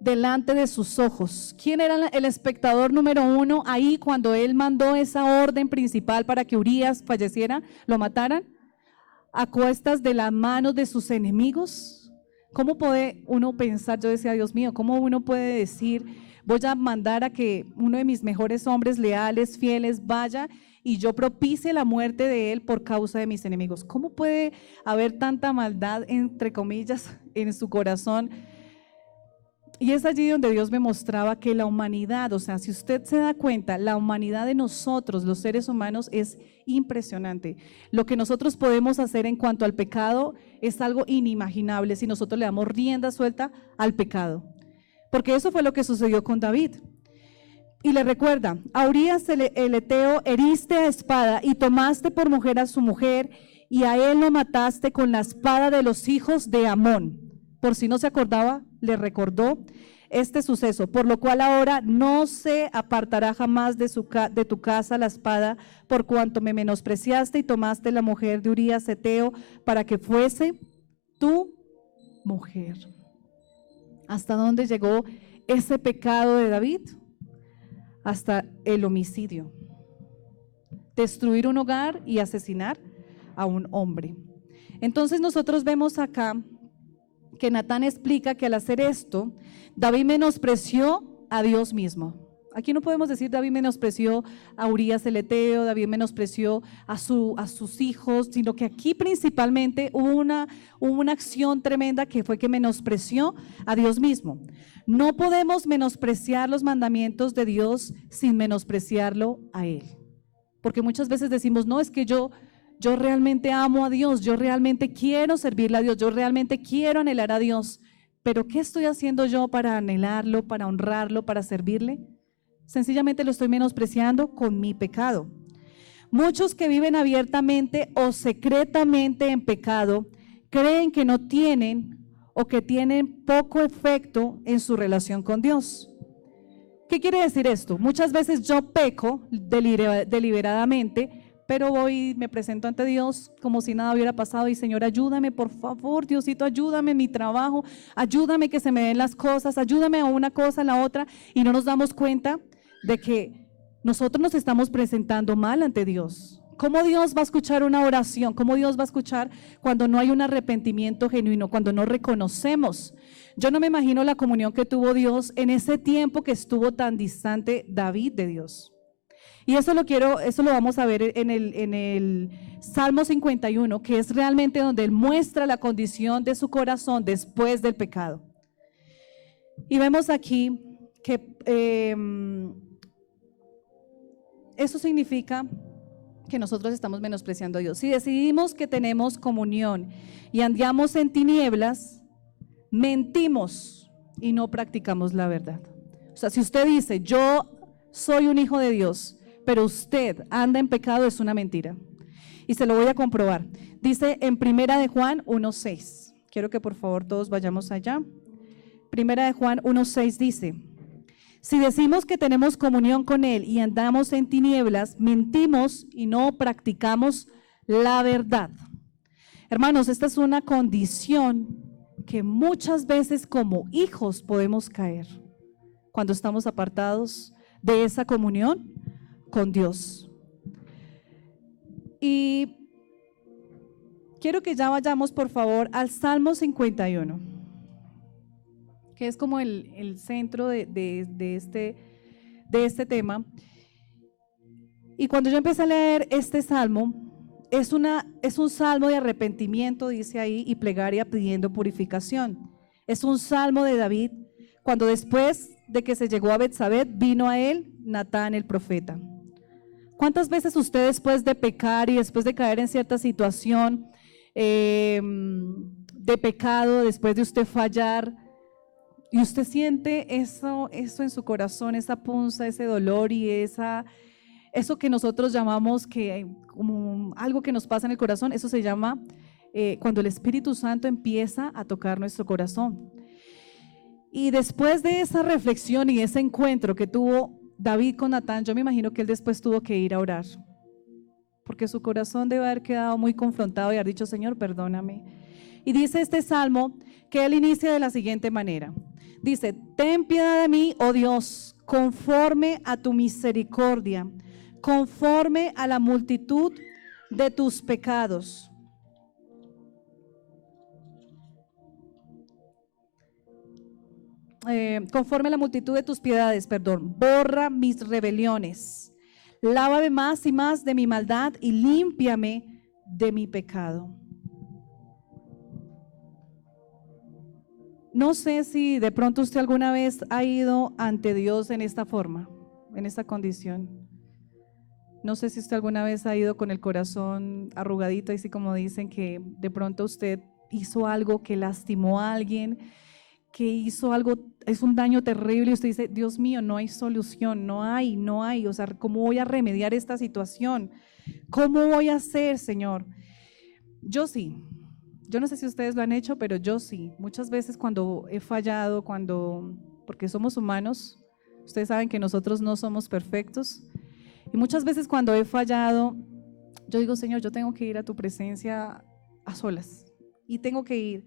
delante de sus ojos. ¿Quién era el espectador número uno ahí cuando él mandó esa orden principal para que Urías falleciera, lo mataran? A cuestas de las manos de sus enemigos. ¿Cómo puede uno pensar? Yo decía, Dios mío, ¿cómo uno puede decir, voy a mandar a que uno de mis mejores hombres leales, fieles, vaya y yo propicie la muerte de él por causa de mis enemigos? ¿Cómo puede haber tanta maldad, entre comillas, en su corazón? Y es allí donde Dios me mostraba que la humanidad, o sea, si usted se da cuenta, la humanidad de nosotros, los seres humanos, es impresionante. Lo que nosotros podemos hacer en cuanto al pecado es algo inimaginable si nosotros le damos rienda suelta al pecado. Porque eso fue lo que sucedió con David. Y le recuerda, a Urías el Eteo heriste a espada y tomaste por mujer a su mujer y a él lo mataste con la espada de los hijos de Amón. Por si no se acordaba, le recordó este suceso, por lo cual ahora no se apartará jamás de tu casa la espada, por cuanto me menospreciaste y tomaste la mujer de Urías Eteo para que fuese tu mujer. ¿Hasta dónde llegó ese pecado de David? Hasta el homicidio, destruir un hogar y asesinar a un hombre. Entonces nosotros vemos acá que Natán explica que al hacer esto, David menospreció a Dios mismo. Aquí no podemos decir David menospreció a Urías el Eteo, David menospreció a sus hijos, sino que aquí principalmente hubo una acción tremenda que fue que menospreció a Dios mismo. No podemos menospreciar los mandamientos de Dios sin menospreciarlo a Él. Porque muchas veces decimos, no, es que yo realmente amo a Dios, yo realmente quiero servirle a Dios, yo realmente quiero anhelar a Dios, pero ¿qué estoy haciendo yo para anhelarlo, para honrarlo, para servirle? Sencillamente lo estoy menospreciando con mi pecado. Muchos que viven abiertamente o secretamente en pecado creen que no tienen o que tienen poco efecto en su relación con Dios. ¿Qué quiere decir esto? Muchas veces yo peco deliberadamente, pero voy y me presento ante Dios como si nada hubiera pasado y Señor, ayúdame, por favor, Diosito, ayúdame en mi trabajo, ayúdame que se me den las cosas, ayúdame a una cosa, a la otra, y no nos damos cuenta de que nosotros nos estamos presentando mal ante Dios. ¿Cómo Dios va a escuchar una oración? ¿Cómo Dios va a escuchar cuando no hay un arrepentimiento genuino, cuando no reconocemos? Yo no me imagino la comunión que tuvo Dios en ese tiempo que estuvo tan distante David de Dios. Y eso lo vamos a ver en el Salmo 51, que es realmente donde él muestra la condición de su corazón después del pecado. Y vemos aquí que eso significa que nosotros estamos menospreciando a Dios. Si decidimos que tenemos comunión y andamos en tinieblas, mentimos y no practicamos la verdad. O sea, si usted dice, yo soy un hijo de Dios, pero usted anda en pecado, es una mentira. Y se lo voy a comprobar. Dice en Primera de Juan 1:6. Quiero que por favor todos vayamos allá. Primera de Juan 1:6 dice, si decimos que tenemos comunión con Él y andamos en tinieblas, mentimos y no practicamos la verdad. Hermanos, esta es una condición que muchas veces como hijos podemos caer cuando estamos apartados de esa comunión con Dios. Y quiero que ya vayamos por favor al Salmo 51, que es como el centro de este tema. Y cuando yo empecé a leer este salmo, es un salmo de arrepentimiento, dice ahí, y plegaria pidiendo purificación. Es un salmo de David, cuando después de que se llegó a Betsabé, vino a él Natán el profeta. ¿Cuántas veces usted después de pecar y después de caer en cierta situación, de pecado, después de usted fallar, y usted siente eso en su corazón, esa punza, ese dolor y eso que nosotros llamamos que como algo que nos pasa en el corazón, eso se llama cuando el Espíritu Santo empieza a tocar nuestro corazón. Y después de esa reflexión y ese encuentro que tuvo David con Natán, yo me imagino que él después tuvo que ir a orar, porque su corazón debe haber quedado muy confrontado y haber dicho, Señor, perdóname. Y dice este salmo que él inicia de la siguiente manera. Dice, ten piedad de mí, oh Dios, conforme a tu misericordia, conforme a la multitud de tus pecados. Conforme a la multitud de tus piedades, perdón, borra mis rebeliones. Lávame más y más de mi maldad y límpiame de mi pecado. No sé si de pronto usted alguna vez ha ido ante Dios en esta forma, en esta condición. No sé si usted alguna vez ha ido con el corazón arrugadito, así como dicen, que de pronto usted hizo algo que lastimó a alguien, que hizo algo, es un daño terrible y usted dice, Dios mío, no hay solución, no hay, o sea, ¿cómo voy a remediar esta situación? ¿Cómo voy a hacer, Señor? Yo sí. Yo no sé si ustedes lo han hecho, pero yo sí. Muchas veces cuando he fallado, porque somos humanos, ustedes saben que nosotros no somos perfectos, y muchas veces cuando he fallado, yo digo, Señor, yo tengo que ir a tu presencia a solas, y tengo que ir.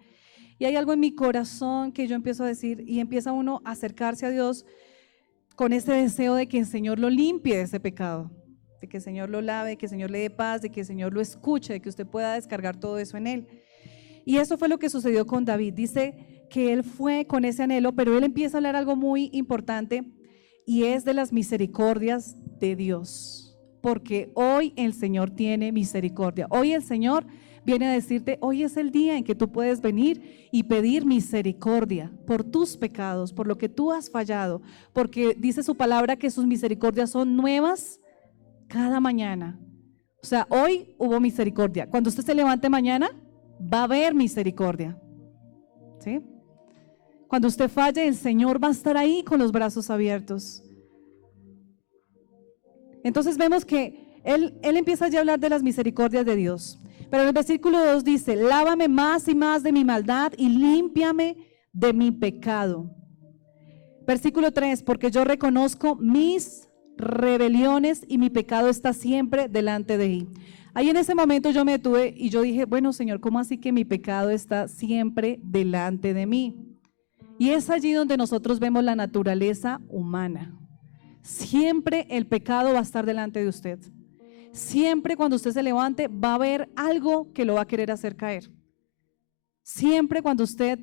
Y hay algo en mi corazón que yo empiezo a decir, y empieza uno a acercarse a Dios con ese deseo de que el Señor lo limpie de ese pecado, de que el Señor lo lave, que el Señor le dé paz, de que el Señor lo escuche, de que usted pueda descargar todo eso en Él. Y eso fue lo que sucedió con David. Dice que él fue con ese anhelo, pero él empieza a hablar algo muy importante y es de las misericordias de Dios. Porque hoy el Señor tiene misericordia. Hoy el Señor viene a decirte, hoy es el día en que tú puedes venir y pedir misericordia por tus pecados, por lo que tú has fallado. Porque dice su palabra que sus misericordias son nuevas cada mañana. O sea, hoy hubo misericordia. Cuando usted se levante mañana, va a haber misericordia, ¿sí? Cuando usted falle, el Señor va a estar ahí con los brazos abiertos. Entonces vemos que él empieza ya a hablar de las misericordias de Dios. Pero en el versículo 2 dice, lávame más y más de mi maldad y límpiame de mi pecado. Versículo 3, porque yo reconozco mis rebeliones y mi pecado está siempre delante de mí. Ahí en ese momento yo me detuve y yo dije, bueno, Señor, ¿cómo así que mi pecado está siempre delante de mí? Y es allí donde nosotros vemos la naturaleza humana. Siempre el pecado va a estar delante de usted. Siempre cuando usted se levante va a haber algo que lo va a querer hacer caer. Siempre cuando usted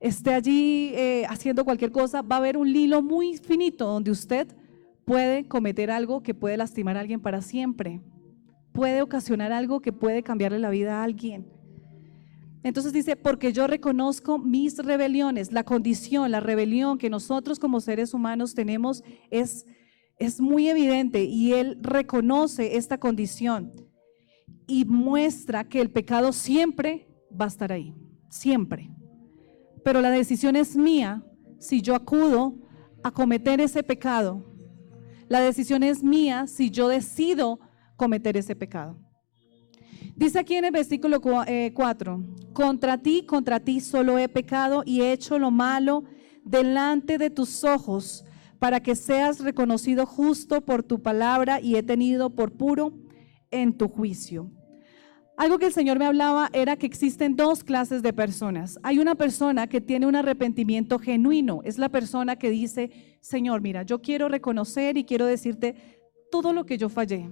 esté allí haciendo cualquier cosa, va a haber un hilo muy finito donde usted puede cometer algo que puede lastimar a alguien para siempre. Puede ocasionar algo que puede cambiarle la vida a alguien. Entonces dice, porque yo reconozco mis rebeliones. La condición, la rebelión que nosotros como seres humanos tenemos es muy evidente y él reconoce esta condición y muestra que el pecado siempre va a estar ahí, siempre. Pero la decisión es mía si yo acudo a cometer ese pecado. La decisión es mía si yo decido cometer ese pecado. Dice aquí en el versículo 4, contra ti solo he pecado y he hecho lo malo delante de tus ojos, para que seas reconocido justo por tu palabra y he tenido por puro en tu juicio. Algo que el Señor me hablaba era que existen dos clases de personas. Hay una persona que tiene un arrepentimiento genuino, es la persona que dice, Señor, mira, yo quiero reconocer y quiero decirte todo lo que yo fallé,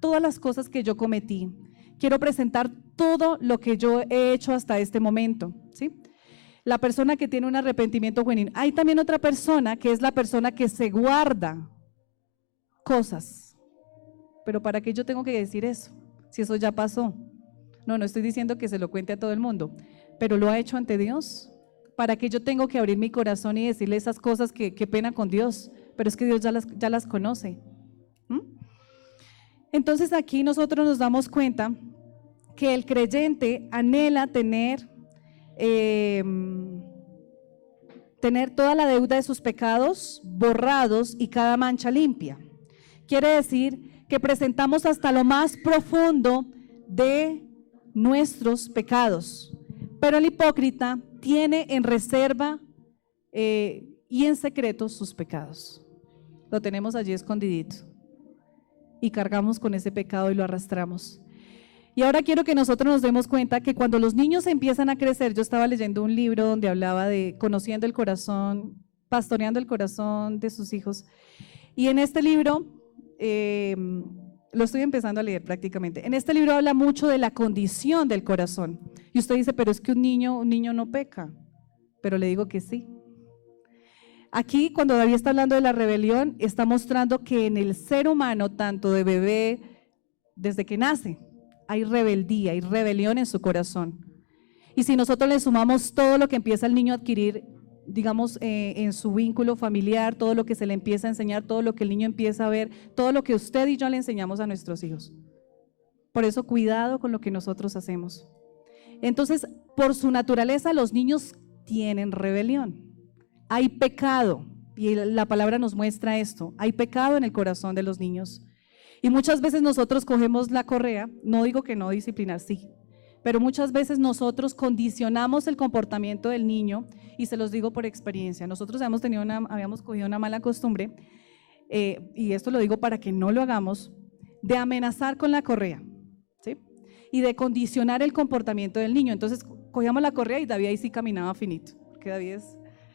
todas las cosas que yo cometí. Quiero presentar todo lo que yo he hecho hasta este momento, ¿sí? La persona que tiene un arrepentimiento genuino. Hay también otra persona que es la persona que se guarda cosas. Pero ¿para qué yo tengo que decir eso? Si eso ya pasó. No estoy diciendo que se lo cuente a todo el mundo, pero lo ha hecho ante Dios. ¿Para qué yo tengo que abrir mi corazón y decirle esas cosas que pena con Dios? Pero es que Dios ya las conoce. Entonces aquí nosotros nos damos cuenta que el creyente anhela tener toda la deuda de sus pecados borrados y cada mancha limpia. Quiere decir que presentamos hasta lo más profundo de nuestros pecados, pero el hipócrita tiene en reserva y en secreto sus pecados. Lo tenemos allí escondidito y cargamos con ese pecado y lo arrastramos. Y ahora quiero que nosotros nos demos cuenta que cuando los niños empiezan a crecer, yo estaba leyendo un libro donde hablaba de conociendo el corazón, pastoreando el corazón de sus hijos, y en este libro, lo estoy empezando a leer prácticamente, en este libro habla mucho de la condición del corazón, y usted dice, pero es que un niño no peca, pero le digo que sí. Aquí, cuando David está hablando de la rebelión, está mostrando que en el ser humano, tanto de bebé, desde que nace, hay rebeldía, hay rebelión en su corazón. Y si nosotros le sumamos todo lo que empieza el niño a adquirir, digamos, en su vínculo familiar, todo lo que se le empieza a enseñar, todo lo que el niño empieza a ver, todo lo que usted y yo le enseñamos a nuestros hijos. Por eso, cuidado con lo que nosotros hacemos. Entonces, por su naturaleza, los niños tienen rebelión. Hay pecado, y la palabra nos muestra esto, hay pecado en el corazón de los niños. Y muchas veces nosotros cogemos la correa, no digo que no disciplinar, sí, pero muchas veces nosotros condicionamos el comportamiento del niño, y se los digo por experiencia, nosotros habíamos cogido una mala costumbre, y esto lo digo para que no lo hagamos, de amenazar con la correa, ¿sí? Y de condicionar el comportamiento del niño. Entonces cogíamos la correa y David ahí sí caminaba finito, porque David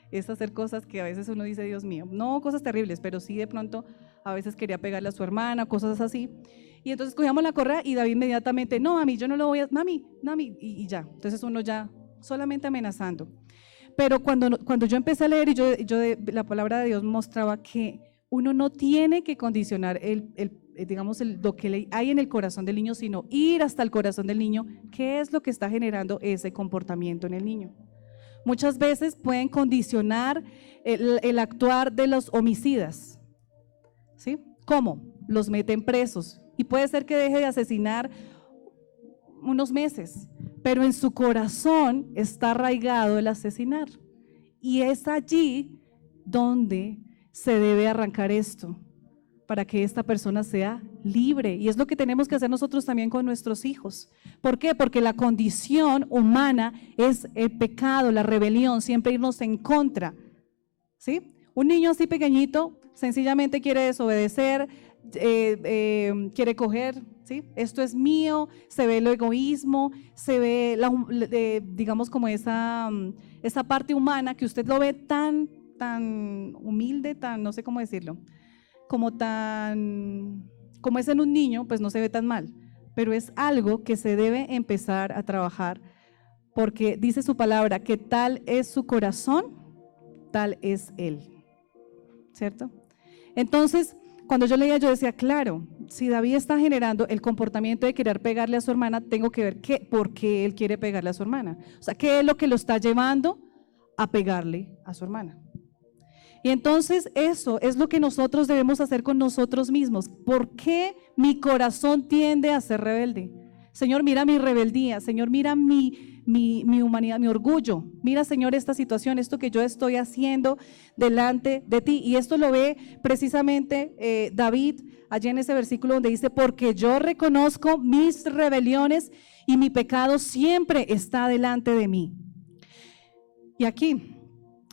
es hacer cosas que a veces uno dice, Dios mío, no cosas terribles, pero sí de pronto a veces quería pegarle a su hermana, cosas así. Y entonces cogíamos la correa y David inmediatamente, no, mami, yo no lo voy a, mami, y ya. Entonces uno ya solamente amenazando. Pero cuando yo empecé a leer y la palabra de Dios mostraba que uno no tiene que condicionar lo que hay en el corazón del niño, sino ir hasta el corazón del niño, qué es lo que está generando ese comportamiento en el niño. Muchas veces pueden condicionar el actuar de los homicidas. ¿Sí? ¿Cómo? Los meten presos y puede ser que deje de asesinar unos meses, pero en su corazón está arraigado el asesinar, y es allí donde se debe arrancar esto para que esta persona sea libre, y es lo que tenemos que hacer nosotros también con nuestros hijos. ¿Por qué? Porque la condición humana es el pecado, la rebelión, siempre irnos en contra, ¿sí? Un niño así pequeñito sencillamente quiere desobedecer, quiere coger, ¿sí? Esto es mío, se ve el egoísmo, se ve, digamos, como esa parte humana que usted lo ve tan humilde, tan, no sé cómo decirlo, como es en un niño, pues no se ve tan mal, pero es algo que se debe empezar a trabajar, porque dice su palabra que tal es su corazón, tal es él, ¿cierto? Entonces, cuando yo leía, yo decía, claro, si David está generando el comportamiento de querer pegarle a su hermana, tengo que ver por qué él quiere pegarle a su hermana. O sea, ¿qué es lo que lo está llevando a pegarle a su hermana? Y entonces eso es lo que nosotros debemos hacer con nosotros mismos. ¿Por qué mi corazón tiende a ser rebelde? Señor, mira mi rebeldía. Señor, mira mi humanidad, mi orgullo. Mira, Señor, esta situación, esto que yo estoy haciendo delante de ti. Y esto lo ve precisamente David allí en ese versículo donde dice, porque yo reconozco mis rebeliones y mi pecado siempre está delante de mí. Y aquí,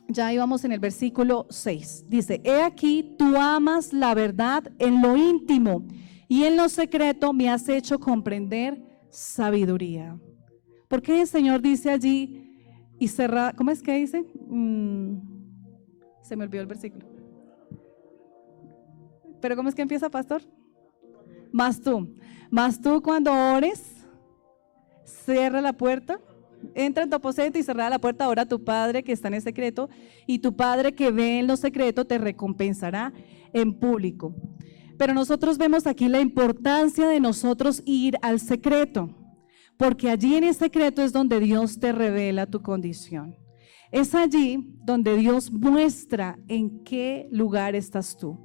ya íbamos en el versículo 6, dice, he aquí tú amas la verdad en lo íntimo y en lo secreto me has hecho comprender sabiduría. ¿Por qué el Señor dice allí y cerra? ¿Cómo es que dice? Se me olvidó el versículo. ¿Pero cómo es que empieza, pastor? Más tú cuando ores, cierra la puerta, entra en tu aposento y cerra la puerta, ora a tu Padre que está en el secreto, y tu Padre que ve en lo secreto te recompensará en público. Pero nosotros vemos aquí la importancia de nosotros ir al secreto, porque allí en el secreto es donde Dios te revela tu condición. Es allí donde Dios muestra en qué lugar estás tú.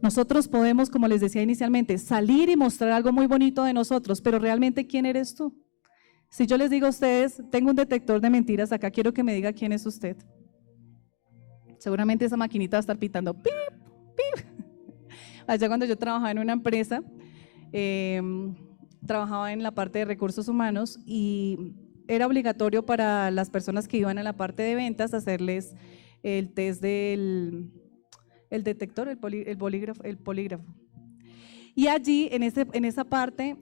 Nosotros podemos, como les decía inicialmente, salir y mostrar algo muy bonito de nosotros, pero realmente, ¿quién eres tú? Si yo les digo a ustedes, tengo un detector de mentiras acá, quiero que me diga quién es usted. Seguramente esa maquinita va a estar pitando, pip, pip. Allá cuando yo trabajaba en una empresa, trabajaba en la parte de recursos humanos y era obligatorio para las personas que iban a la parte de ventas hacerles el test del detector, el polígrafo. Y allí, en esa parte,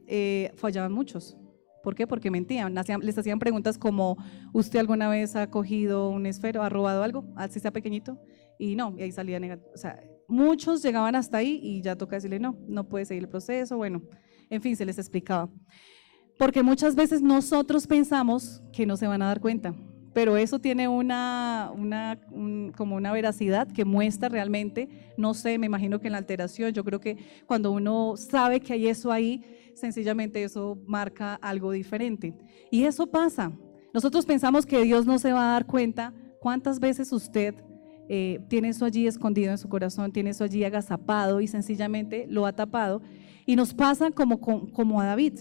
fallaban muchos. ¿Por qué? Porque mentían. Les hacían preguntas como, ¿usted alguna vez ha cogido un esfero, ha robado algo, así sea pequeñito? Y no, y ahí salía negativo. O sea, muchos llegaban hasta ahí y ya toca decirle, no puede seguir el proceso, bueno, en fin, se les explicaba. Porque muchas veces nosotros pensamos que no se van a dar cuenta, pero eso tiene como una veracidad que muestra realmente, no sé, me imagino que en la alteración, yo creo que cuando uno sabe que hay eso ahí, sencillamente eso marca algo diferente. Y eso pasa. Nosotros pensamos que Dios no se va a dar cuenta. ¿Cuántas veces usted tiene eso allí escondido en su corazón, tiene eso allí agazapado y sencillamente lo ha tapado? Y nos pasa como a David.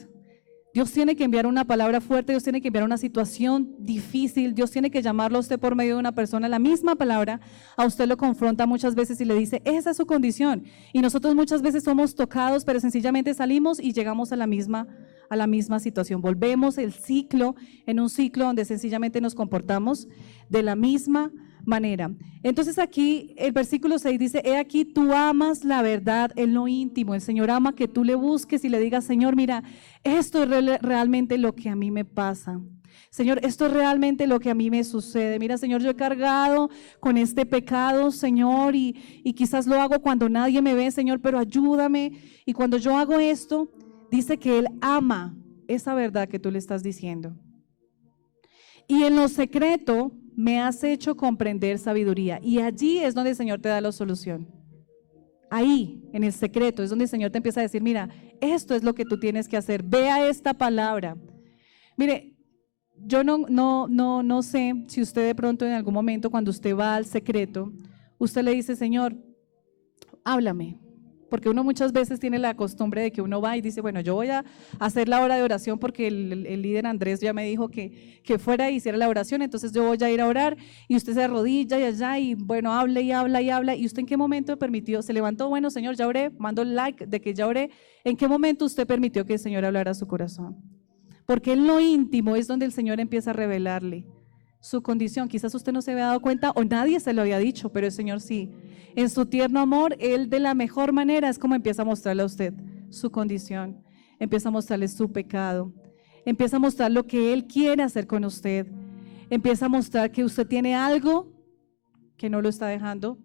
Dios tiene que enviar una palabra fuerte, Dios tiene que enviar una situación difícil, Dios tiene que llamarlo a usted por medio de una persona, la misma palabra, a usted lo confronta muchas veces y le dice, esa es su condición. Y nosotros muchas veces somos tocados, pero sencillamente salimos y llegamos a la misma situación. Volvemos el ciclo, en un ciclo donde sencillamente nos comportamos de la misma manera. Entonces aquí el versículo 6 dice, he aquí tú amas la verdad en lo íntimo. El Señor ama que tú le busques y le digas, Señor, mira, esto es realmente lo que a mí me pasa. Señor, esto es realmente lo que a mí me sucede. Mira, Señor, yo he cargado con este pecado, Señor, y quizás lo hago cuando nadie me ve, Señor, pero ayúdame. Y cuando yo hago esto, dice que Él ama esa verdad que tú le estás diciendo. Y en lo secreto me has hecho comprender sabiduría. Y allí es donde el Señor te da la solución. Ahí, en el secreto, es donde el Señor te empieza a decir, mira, esto es lo que tú tienes que hacer. Vea esta palabra. Mire, yo no sé si usted de pronto en algún momento cuando usted va al secreto, usted le dice, Señor, háblame. Porque uno muchas veces tiene la costumbre de que uno va y dice, bueno, yo voy a hacer la hora de oración porque el líder Andrés ya me dijo que fuera y hiciera la oración, entonces yo voy a ir a orar y usted se arrodilla y allá y bueno, hable y habla y habla. ¿Y usted en qué momento permitió? Se levantó, bueno, Señor, ya oré, mando el like de que ya oré. ¿En qué momento usted permitió que el Señor hablara a su corazón? Porque en lo íntimo es donde el Señor empieza a revelarle su condición. Quizás usted no se había dado cuenta o nadie se lo había dicho, pero el Señor sí. En su tierno amor, Él de la mejor manera es como empieza a mostrarle a usted su condición, empieza a mostrarle su pecado, empieza a mostrar lo que Él quiere hacer con usted, empieza a mostrar que usted tiene algo que no lo está dejando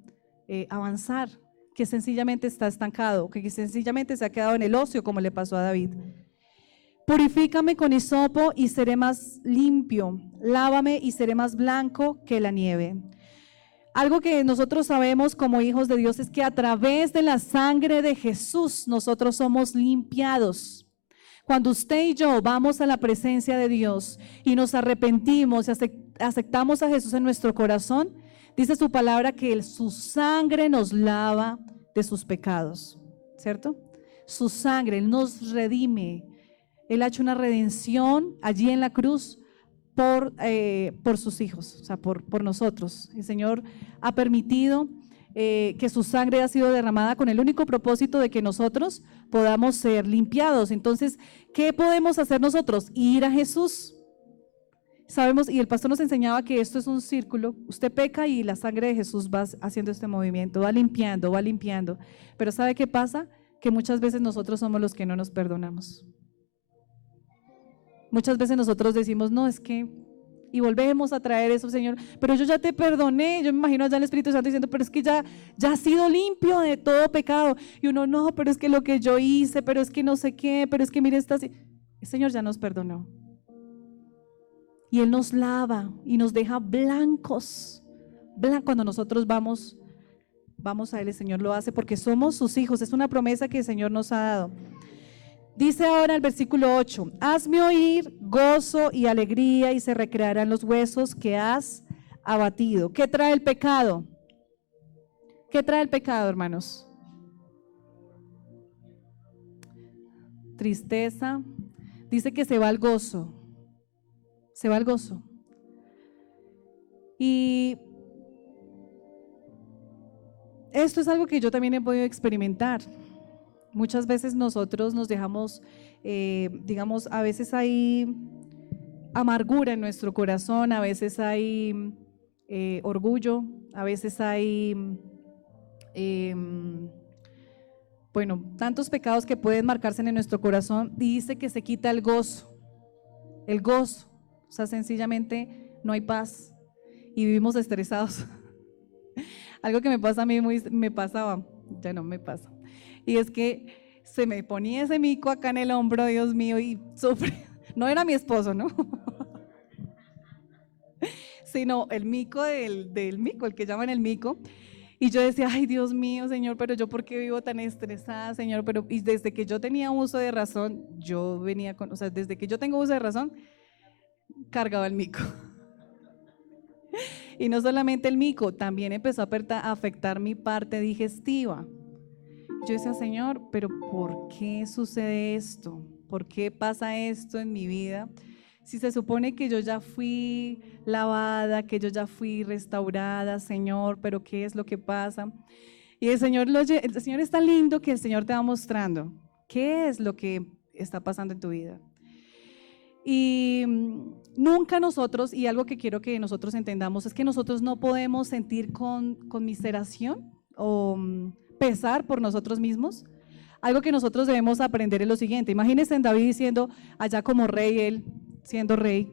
avanzar, que sencillamente está estancado, que sencillamente se ha quedado en el ocio como le pasó a David. Purifícame con hisopo y seré más limpio, lávame y seré más blanco que la nieve. Algo que nosotros sabemos como hijos de Dios es que a través de la sangre de Jesús nosotros somos limpiados. Cuando usted y yo vamos a la presencia de Dios y nos arrepentimos y aceptamos a Jesús en nuestro corazón, dice su palabra que su sangre nos lava de sus pecados, ¿cierto? Su sangre, Él nos redime. Él ha hecho una redención allí en la cruz por sus hijos, o sea, por nosotros. El Señor ha permitido que su sangre ha sido derramada con el único propósito de que nosotros podamos ser limpiados. Entonces, ¿qué podemos hacer nosotros? Ir a Jesús. Sabemos, y el pastor nos enseñaba que esto es un círculo. Usted peca y la sangre de Jesús va haciendo este movimiento, va limpiando, va limpiando. Pero ¿sabe qué pasa? Que muchas veces nosotros somos los que no nos perdonamos. Muchas veces nosotros decimos, no, es que, y volvemos a traer eso, Señor, pero yo ya te perdoné. Yo me imagino allá el Espíritu Santo diciendo, pero es que ya has sido limpio de todo pecado. Y uno, no, pero es que lo que yo hice, pero es que no sé qué, pero es que mire, el Señor ya nos perdonó. Y Él nos lava y nos deja blancos. Cuando nosotros vamos a Él, el Señor lo hace porque somos sus hijos. Es una promesa que el Señor nos ha dado. Dice ahora el versículo 8, hazme oír gozo y alegría y se recrearán los huesos que has abatido. ¿Qué trae el pecado? ¿Qué trae el pecado, hermanos? tristeza, dice que se va al gozo. Se va al gozo. Y esto es algo que yo también he podido experimentar. Muchas veces nosotros nos dejamos, digamos, a veces hay amargura en nuestro corazón, a veces hay orgullo, a veces hay, bueno, tantos pecados que pueden marcarse en nuestro corazón. Dice que se quita el gozo, o sea, sencillamente no hay paz y vivimos estresados. Algo que me pasa a mí, me pasaba, ya no me pasa, y es que se me ponía ese mico acá en el hombro, Dios mío, y sufre. No era mi esposo, ¿no? Sino el mico del mico, el que llaman el mico. Y yo decía, ay, Dios mío, Señor, pero yo ¿por qué vivo tan estresada, Señor? Pero y desde que yo tenía uso de razón, yo venía con, o sea, desde que yo tengo uso de razón, cargaba el mico. Y no solamente el mico, también empezó a afectar mi parte digestiva. Yo decía, Señor, pero ¿por qué sucede esto? ¿Por qué pasa esto en mi vida? Si se supone que yo ya fui lavada, que yo ya fui restaurada, Señor, pero ¿qué es lo que pasa? Y el Señor es tan lindo que el Señor te va mostrando qué es lo que está pasando en tu vida. Y nunca nosotros, y algo que quiero que nosotros entendamos, es que nosotros no podemos sentir conmiseración o pesar por nosotros mismos. Algo que nosotros debemos aprender es lo siguiente. Imagínense en David diciendo allá como rey, él siendo rey,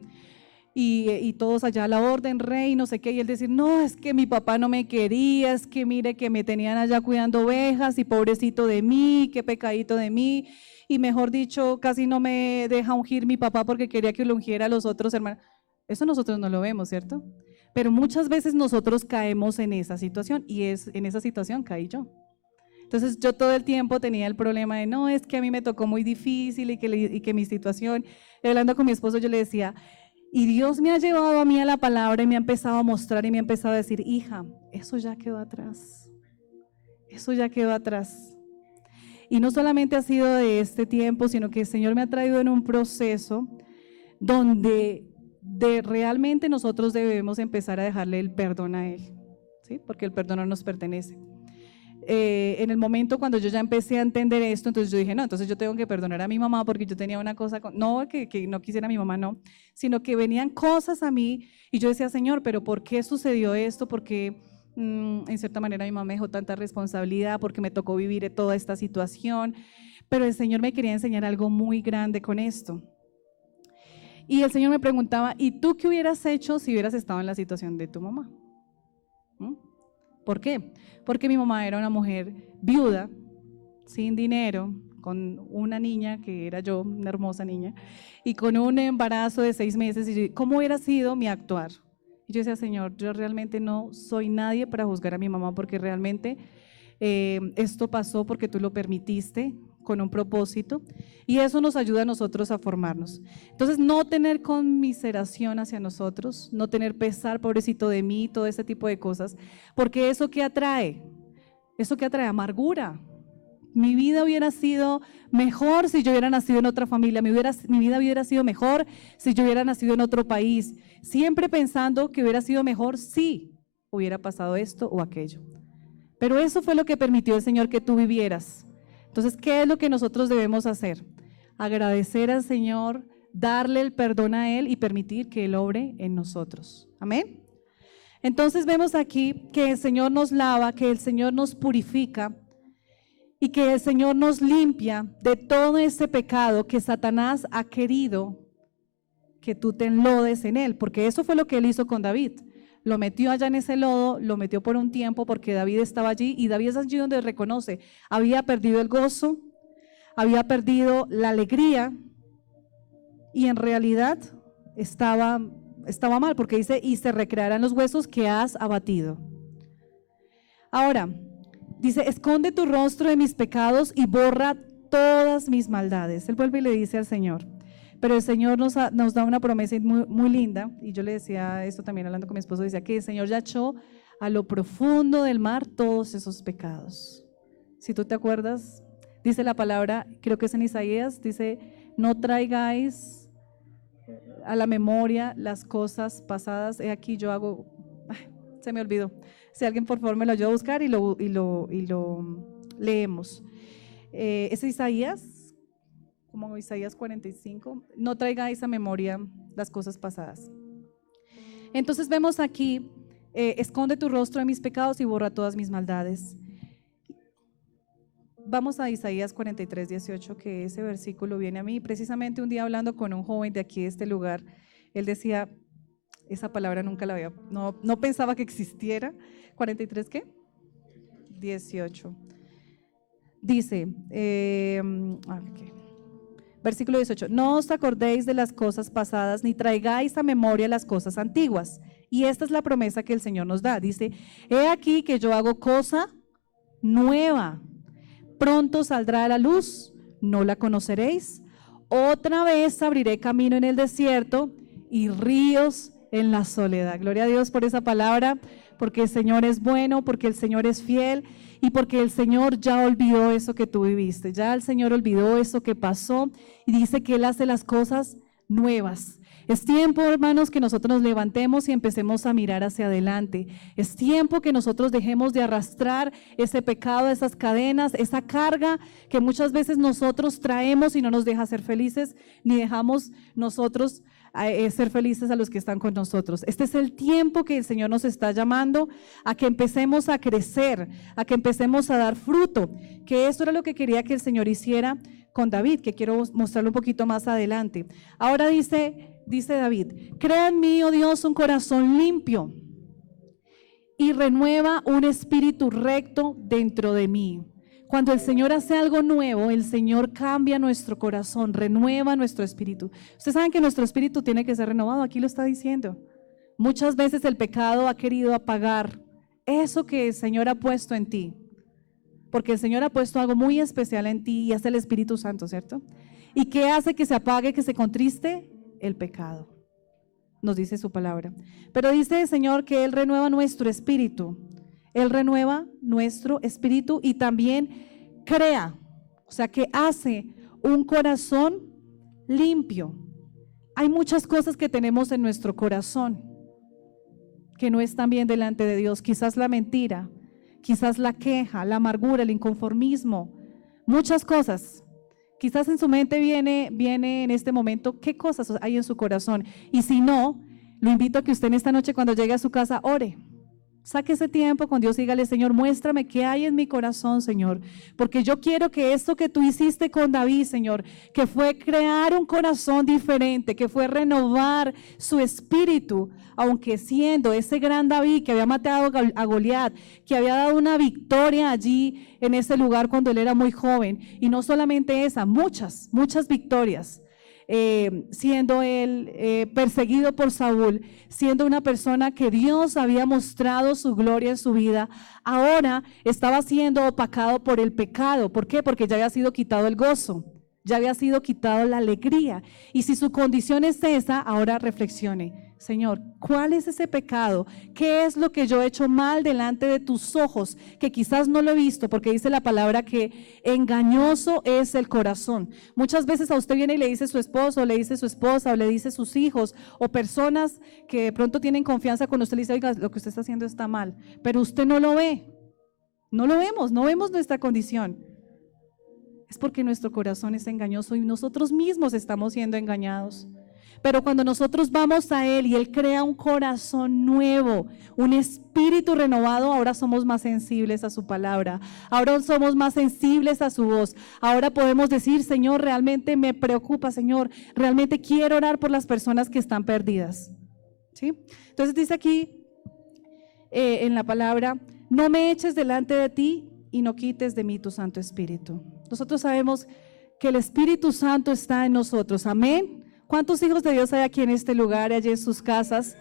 y todos allá a la orden, rey, no sé qué, y él decir, no, es que mi papá no me quería, es que mire que me tenían allá cuidando ovejas y pobrecito de mí, qué pecadito de mí, y mejor dicho, casi no me deja ungir mi papá porque quería que lo ungiera a los otros hermanos. Eso nosotros no lo vemos, ¿cierto? Pero muchas veces nosotros caemos en esa situación, y en esa situación caí yo. Entonces yo todo el tiempo tenía el problema de, no, es que a mí me tocó muy difícil y que mi situación, hablando con mi esposo, yo le decía, y Dios me ha llevado a mí a la palabra y me ha empezado a mostrar y me ha empezado a decir, hija, eso ya quedó atrás, eso ya quedó atrás. Y no solamente ha sido de este tiempo, sino que el Señor me ha traído en un proceso donde realmente nosotros debemos empezar a dejarle el perdón a Él, ¿sí? Porque el perdón no nos pertenece. En el momento cuando yo ya empecé a entender esto, entonces yo dije, no, entonces yo tengo que perdonar a mi mamá porque yo tenía una cosa, no que no quisiera a mi mamá, no, sino que venían cosas a mí y yo decía, Señor, pero ¿por qué sucedió esto? Porque en cierta manera mi mamá me dejó tanta responsabilidad, porque me tocó vivir toda esta situación, pero el Señor me quería enseñar algo muy grande con esto. Y el Señor me preguntaba, ¿y tú qué hubieras hecho si hubieras estado en la situación de tu mamá? ¿Por qué? Porque mi mamá era una mujer viuda, sin dinero, con una niña que era yo, una hermosa niña, y con un embarazo de 6 meses. Y ¿cómo hubiera sido mi actuar? Y yo decía, Señor, yo realmente no soy nadie para juzgar a mi mamá, porque realmente esto pasó porque tú lo permitiste con un propósito, y eso nos ayuda a nosotros a formarnos. Entonces, no tener conmiseración hacia nosotros, no tener pesar, pobrecito de mí, todo ese tipo de cosas, porque eso ¿qué atrae? Eso ¿qué atrae? Amargura. Mi vida hubiera sido mejor si yo hubiera nacido en otra familia, mi vida hubiera sido mejor si yo hubiera nacido en otro país, siempre pensando que hubiera sido mejor si hubiera pasado esto o aquello. Pero eso fue lo que permitió el Señor que tú vivieras. Entonces, ¿qué es lo que nosotros debemos hacer? Agradecer al Señor, darle el perdón a Él y permitir que Él obre en nosotros. Amén. Entonces vemos aquí que el Señor nos lava, que el Señor nos purifica y que el Señor nos limpia de todo ese pecado que Satanás ha querido que tú te enlodes en él, porque eso fue lo que él hizo con David. Lo metió allá en ese lodo, lo metió por un tiempo porque David estaba allí, y David es allí donde reconoce, había perdido el gozo, había perdido la alegría, y en realidad estaba mal, porque dice, y se recrearán los huesos que has abatido. Ahora, dice, esconde tu rostro de mis pecados y borra todas mis maldades. Él vuelve y le dice al Señor. Pero el Señor nos da una promesa muy, muy linda, y yo le decía esto también hablando con mi esposo, decía que el Señor ya echó a lo profundo del mar todos esos pecados. Si tú te acuerdas, Dice la palabra, creo que es en Isaías, dice, no traigáis a la memoria las cosas pasadas. He aquí yo hago, se me olvidó. Si alguien por favor me lo ayuda a buscar y lo leemos. Es Isaías, como Isaías 45, no traigáis a memoria las cosas pasadas. Entonces vemos aquí, esconde tu rostro de mis pecados y borra todas mis maldades. Vamos a Isaías 43, 18, que ese versículo viene a mí. Precisamente un día hablando con un joven de aquí de este lugar, él decía, esa palabra nunca la había, no pensaba que existiera. 43, ¿qué? 18. Dice, versículo 18, no os acordéis de las cosas pasadas, ni traigáis a memoria las cosas antiguas. Y esta es la promesa que el Señor nos da. Dice, he aquí que yo hago cosa nueva. Pronto saldrá a la luz, no la conoceréis. Otra vez abriré camino en el desierto y ríos en la soledad. Gloria a Dios por esa palabra, porque el Señor es bueno, porque el Señor es fiel y porque el Señor ya olvidó eso que tú viviste. Ya el Señor olvidó eso que pasó y dice que Él hace las cosas nuevas. Es tiempo, hermanos, que nosotros nos levantemos y empecemos a mirar hacia adelante. Es tiempo que nosotros dejemos de arrastrar ese pecado, esas cadenas, esa carga que muchas veces nosotros traemos y no nos deja ser felices, ni dejamos nosotros ser felices a los que están con nosotros. Este es el tiempo que el Señor nos está llamando a que empecemos a crecer, a que empecemos a dar fruto, que eso era lo que quería que el Señor hiciera con David, que quiero mostrarlo un poquito más adelante. Ahora dice David, crea en mí, oh Dios, un corazón limpio y renueva un espíritu recto dentro de mí. Cuando el Señor hace algo nuevo, el Señor cambia nuestro corazón, renueva nuestro espíritu. Ustedes saben que nuestro espíritu tiene que ser renovado, aquí lo está diciendo. Muchas veces el pecado ha querido apagar eso que el Señor ha puesto en ti, porque el Señor ha puesto algo muy especial en ti y es el Espíritu Santo, ¿cierto? ¿Y qué hace que se apague, que se contriste? El pecado, nos dice su palabra. Pero dice el Señor que Él renueva nuestro espíritu. Él renueva nuestro espíritu y también crea, o sea que hace un corazón limpio. Hay muchas cosas que tenemos en nuestro corazón que no están bien delante de Dios. Quizás la mentira, quizás la queja, la amargura, el inconformismo, muchas cosas. Quizás en su mente viene en este momento qué cosas hay en su corazón. Y si no, lo invito a que usted en esta noche cuando llegue a su casa ore. Saque ese tiempo con Dios y dígale, Señor, muéstrame qué hay en mi corazón, Señor, porque yo quiero que esto que tú hiciste con David, Señor, que fue crear un corazón diferente, que fue renovar su espíritu, aunque siendo ese gran David que había matado a Goliat, que había dado una victoria allí en ese lugar cuando él era muy joven, y no solamente esa, muchas victorias. Siendo él perseguido por Saúl, siendo una persona que Dios había mostrado su gloria en su vida, ahora estaba siendo opacado por el pecado. ¿Por qué? Porque ya había sido quitado el gozo, ya había sido quitado la alegría. Y si su condición es esa, ahora reflexione. Señor, ¿cuál es ese pecado? ¿Qué es lo que yo he hecho mal delante de tus ojos? Que quizás no lo he visto, porque dice la palabra que engañoso es el corazón. Muchas veces a usted viene y le dice su esposo, o le dice su esposa, o le dice sus hijos, o personas que de pronto tienen confianza con usted, le dice, oiga, lo que usted está haciendo está mal, pero usted no lo ve. No lo vemos, no vemos nuestra condición. Es porque nuestro corazón es engañoso y nosotros mismos estamos siendo engañados. Pero cuando nosotros vamos a Él y Él crea un corazón nuevo, un espíritu renovado, ahora somos más sensibles a su palabra, ahora somos más sensibles a su voz. Ahora podemos decir, Señor, realmente me preocupa, Señor, realmente quiero orar por las personas que están perdidas. ¿Sí? Entonces dice aquí en la palabra, no me eches delante de ti y no quites de mí tu Santo Espíritu. Nosotros sabemos que el Espíritu Santo está en nosotros, amén. ¿Cuántos hijos de Dios hay aquí en este lugar, allí en sus casas?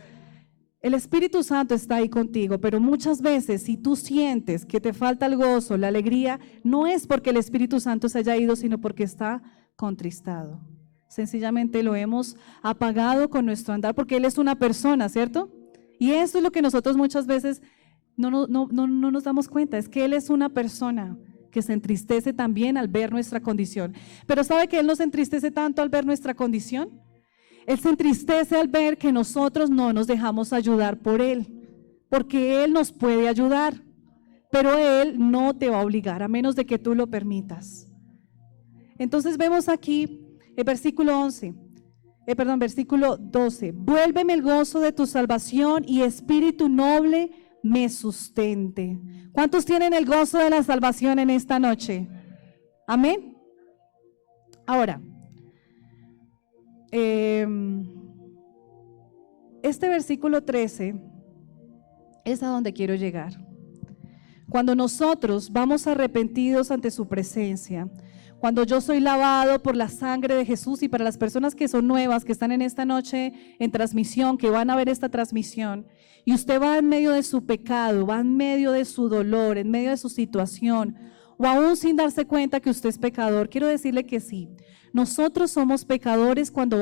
El Espíritu Santo está ahí contigo, pero muchas veces si tú sientes que te falta el gozo, la alegría, no es porque el Espíritu Santo se haya ido, sino porque está contristado. Sencillamente lo hemos apagado con nuestro andar, porque Él es una persona, ¿cierto? Y eso es lo que nosotros muchas veces no nos damos cuenta, es que Él es una persona que se entristece también al ver nuestra condición. Pero ¿sabe que Él no se entristece tanto al ver nuestra condición? Él se entristece al ver que nosotros no nos dejamos ayudar por Él, porque Él nos puede ayudar, pero Él no te va a obligar, a menos de que tú lo permitas. Entonces vemos aquí el versículo 12. Vuélveme el gozo de tu salvación y espíritu noble me sustente. ¿Cuántos tienen el gozo de la salvación en esta noche? Amén. Ahora, este versículo 13 es a donde quiero llegar. Cuando nosotros vamos arrepentidos ante su presencia, cuando yo soy lavado por la sangre de Jesús, y para las personas que son nuevas, que están en esta noche en transmisión, que van a ver esta transmisión, y usted va en medio de su pecado, va en medio de su dolor, en medio de su situación, o aún sin darse cuenta que usted es pecador, quiero decirle que sí, nosotros somos pecadores cuando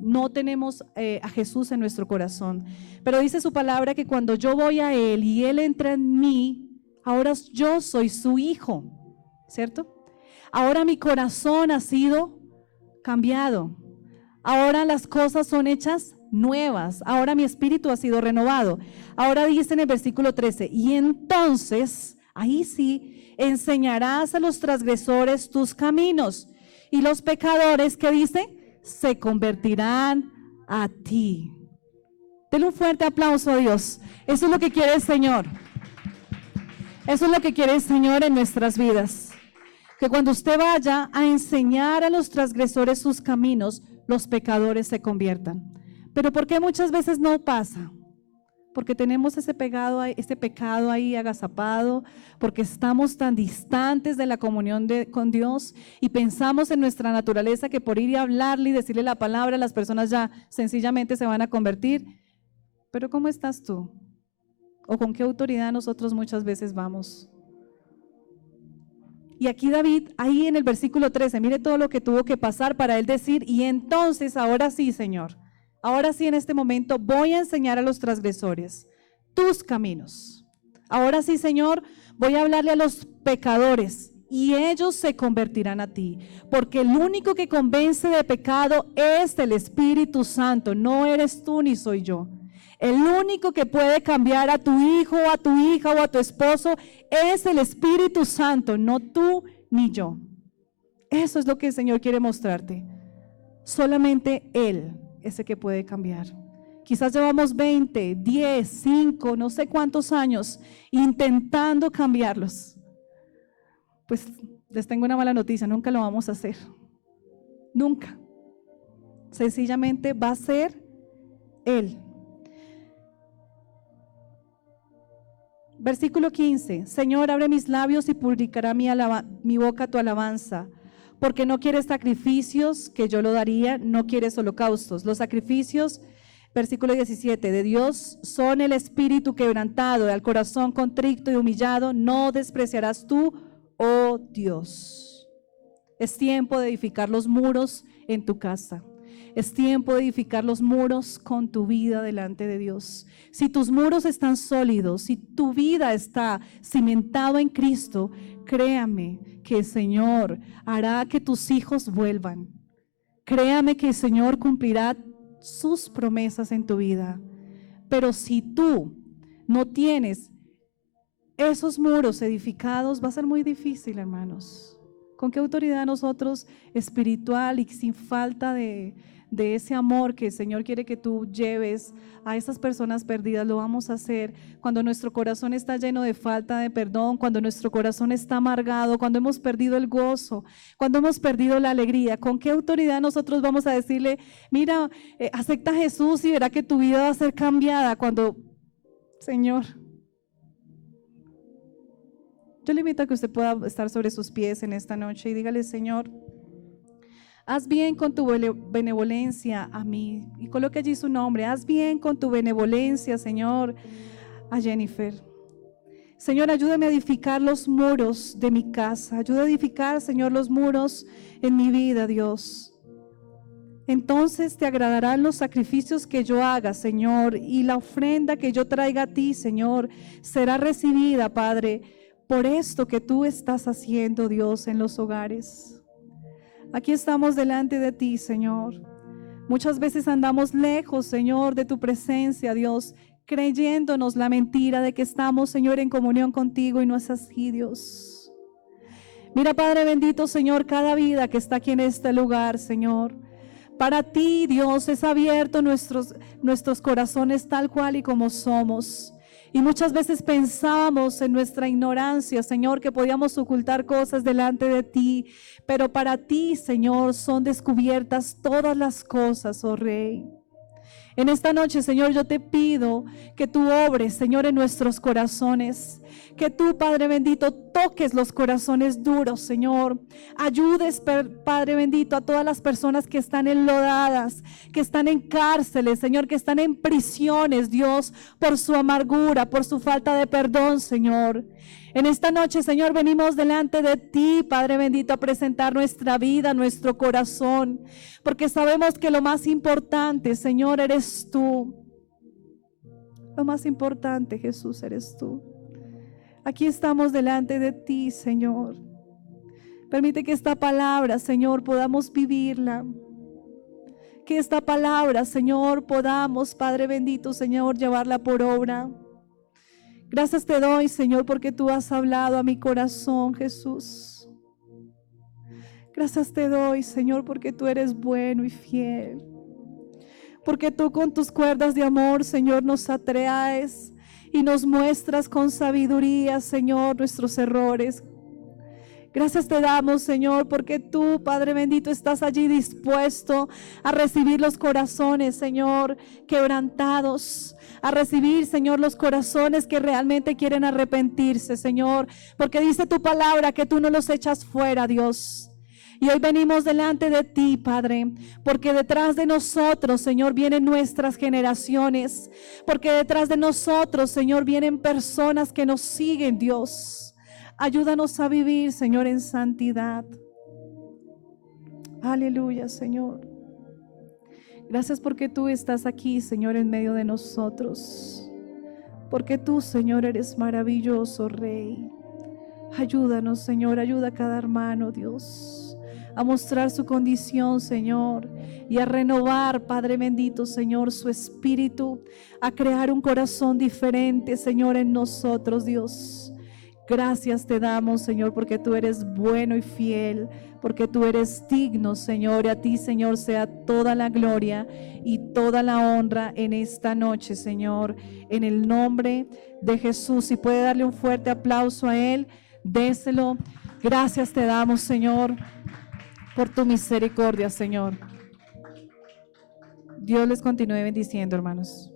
no tenemos a Jesús en nuestro corazón. Pero dice su palabra que cuando yo voy a Él y Él entra en mí, ahora yo soy su hijo, ¿cierto? Ahora mi corazón ha sido cambiado. Ahora las cosas son hechas nuevas. Ahora mi espíritu ha sido renovado. Ahora dice en el versículo 13, y entonces, ahí sí, enseñarás a los transgresores tus caminos, y los pecadores, ¿qué dice? Se convertirán a ti. Denle un fuerte aplauso a Dios. Eso es lo que quiere el Señor. Eso es lo que quiere el Señor en nuestras vidas. Que cuando usted vaya a enseñar a los transgresores sus caminos, los pecadores se conviertan. Pero ¿por qué muchas veces no pasa? Porque tenemos ese pecado ahí agazapado, porque estamos tan distantes de la comunión con Dios y pensamos en nuestra naturaleza que por ir y hablarle y decirle la palabra, las personas ya sencillamente se van a convertir. Pero ¿cómo estás tú? ¿O con qué autoridad nosotros muchas veces vamos? Y aquí David, ahí en el versículo 13, mire todo lo que tuvo que pasar para él decir, y entonces ahora sí, Señor, ahora sí en este momento voy a enseñar a los transgresores tus caminos. Ahora sí, Señor, voy a hablarle a los pecadores y ellos se convertirán a ti, porque el único que convence de pecado es el Espíritu Santo, no eres tú ni soy yo. El único que puede cambiar a tu hijo, a tu hija o a tu esposo es el Espíritu Santo, no tú ni yo. Eso es lo que el Señor quiere mostrarte. Solamente Él es el que puede cambiar. Quizás llevamos 20, 10, 5, no sé cuántos años intentando cambiarlos. Pues les tengo una mala noticia, nunca lo vamos a hacer. Nunca. Sencillamente va a ser Él. Versículo 15, Señor, abre mis labios y publicará mi boca tu alabanza, porque no quieres sacrificios que yo lo daría, no quieres holocaustos. Los sacrificios, versículo 17, de Dios son el espíritu quebrantado, al corazón contrito y humillado, no despreciarás tú, oh Dios. Es tiempo de edificar los muros en tu casa. Es tiempo de edificar los muros con tu vida delante de Dios. Si tus muros están sólidos, si tu vida está cimentada en Cristo, créame que el Señor hará que tus hijos vuelvan. Créame que el Señor cumplirá sus promesas en tu vida. Pero si tú no tienes esos muros edificados, va a ser muy difícil, hermanos. ¿Con qué autoridad nosotros, espiritual y sin falta de ese amor que el Señor quiere que tú lleves a esas personas perdidas, lo vamos a hacer cuando nuestro corazón está lleno de falta de perdón, cuando nuestro corazón está amargado, cuando hemos perdido el gozo, cuando hemos perdido la alegría? ¿Con qué autoridad nosotros vamos a decirle, mira, acepta a Jesús y verá que tu vida va a ser cambiada? Cuando, Señor, yo le invito a que usted pueda estar sobre sus pies en esta noche y dígale, Señor, haz bien con tu benevolencia a mí. Y coloque allí su nombre. Haz bien con tu benevolencia, Señor, a Jennifer. Señor, ayúdame a edificar los muros de mi casa. Ayuda a edificar, Señor, los muros en mi vida, Dios. Entonces te agradarán los sacrificios que yo haga, Señor, y la ofrenda que yo traiga a ti, Señor, será recibida, Padre, por esto que tú estás haciendo, Dios, en los hogares. Aquí estamos delante de ti, Señor. Muchas veces andamos lejos, Señor, de tu presencia, Dios, creyéndonos la mentira de que estamos, Señor, en comunión contigo, y no es así, Dios. Mira, Padre bendito, Señor, cada vida que está aquí en este lugar, Señor. Para ti, Dios, es abierto nuestros corazones tal cual y como somos. Y muchas veces pensábamos en nuestra ignorancia, Señor, que podíamos ocultar cosas delante de ti. Pero para ti, Señor, son descubiertas todas las cosas, oh Rey. En esta noche, Señor, yo te pido que tú obres, Señor, en nuestros corazones. Que tú, Padre bendito, toques los corazones duros, Señor. Ayudes, Padre bendito, a todas las personas que están enlodadas, que están en cárceles, Señor, que están en prisiones, Dios, por su amargura, por su falta de perdón, Señor. En esta noche, Señor, venimos delante de ti, Padre bendito, a presentar nuestra vida, nuestro corazón, porque sabemos que lo más importante, Señor, eres tú. Lo más importante, Jesús, eres tú. Aquí estamos delante de ti, Señor. Permite que esta palabra, Señor, podamos vivirla. Que esta palabra, Señor, podamos, Padre bendito, Señor, llevarla por obra. Gracias te doy, Señor, porque tú has hablado a mi corazón, Jesús. Gracias te doy, Señor, porque tú eres bueno y fiel. Porque tú con tus cuerdas de amor, Señor, nos atraes y nos muestras con sabiduría, Señor, nuestros errores. Gracias te damos, Señor, porque tú, Padre bendito, estás allí dispuesto a recibir los corazones, Señor, quebrantados. A recibir, Señor, los corazones que realmente quieren arrepentirse, Señor. Porque dice tu palabra que tú no los echas fuera, Dios. Y hoy venimos delante de ti, Padre, porque detrás de nosotros, Señor, vienen nuestras generaciones. Porque detrás de nosotros, Señor, vienen personas que nos siguen, Dios. Ayúdanos a vivir, Señor, en santidad. Aleluya, Señor. Gracias porque tú estás aquí, Señor, en medio de nosotros. Porque tú, Señor, eres maravilloso, Rey. Ayúdanos, Señor, ayuda a cada hermano, Dios, a mostrar su condición, Señor, y a renovar, Padre bendito, Señor, su espíritu, a crear un corazón diferente, Señor, en nosotros, Dios. Gracias te damos, Señor, porque tú eres bueno y fiel, porque tú eres digno, Señor, y a ti, Señor, sea toda la gloria y toda la honra en esta noche, Señor, en el nombre de Jesús. Si puede darle un fuerte aplauso a Él, déselo. Gracias te damos, Señor, por tu misericordia, Señor. Dios les continúe bendiciendo, hermanos.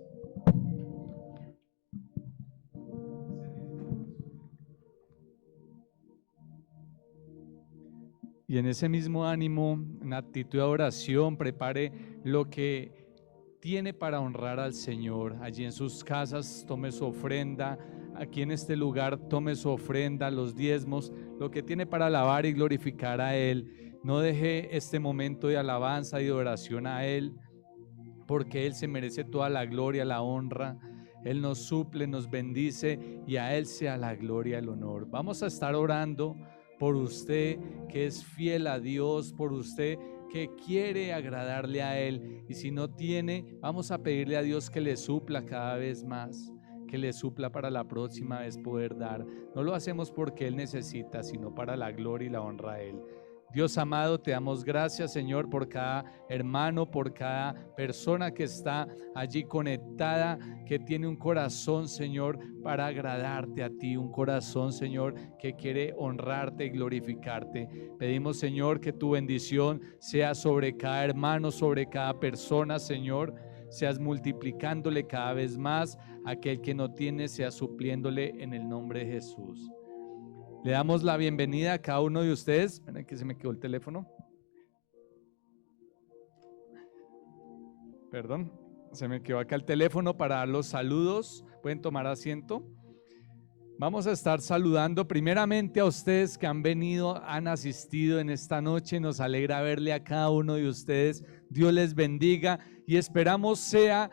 Y en ese mismo ánimo, en actitud de oración, prepare lo que tiene para honrar al Señor. Allí en sus casas tome su ofrenda, aquí en este lugar tome su ofrenda, los diezmos, lo que tiene para alabar y glorificar a Él. No deje este momento de alabanza y de oración a Él, porque Él se merece toda la gloria, la honra. Él nos suple, nos bendice y a Él sea la gloria, el honor. Vamos a estar orando por usted que es fiel a Dios, por usted que quiere agradarle a Él, y si no tiene, vamos a pedirle a Dios que le supla cada vez más, que le supla para la próxima vez poder dar. No lo hacemos porque Él necesita, sino para la gloria y la honra a Él. Dios amado, te damos gracias, Señor, por cada hermano, por cada persona que está allí conectada, que tiene un corazón, Señor, para agradarte a ti, un corazón, Señor, que quiere honrarte y glorificarte. Pedimos, Señor, que tu bendición sea sobre cada hermano, sobre cada persona, Señor, seas multiplicándole cada vez más, aquel que no tiene, seas supliéndole en el nombre de Jesús. Le damos la bienvenida a cada uno de ustedes. Esperen que se me quedó el teléfono. Perdón, se me quedó acá el teléfono para dar los saludos. Pueden tomar asiento. Vamos a estar saludando primeramente a ustedes que han venido, han asistido en esta noche. Nos alegra verle a cada uno de ustedes. Dios les bendiga y esperamos sea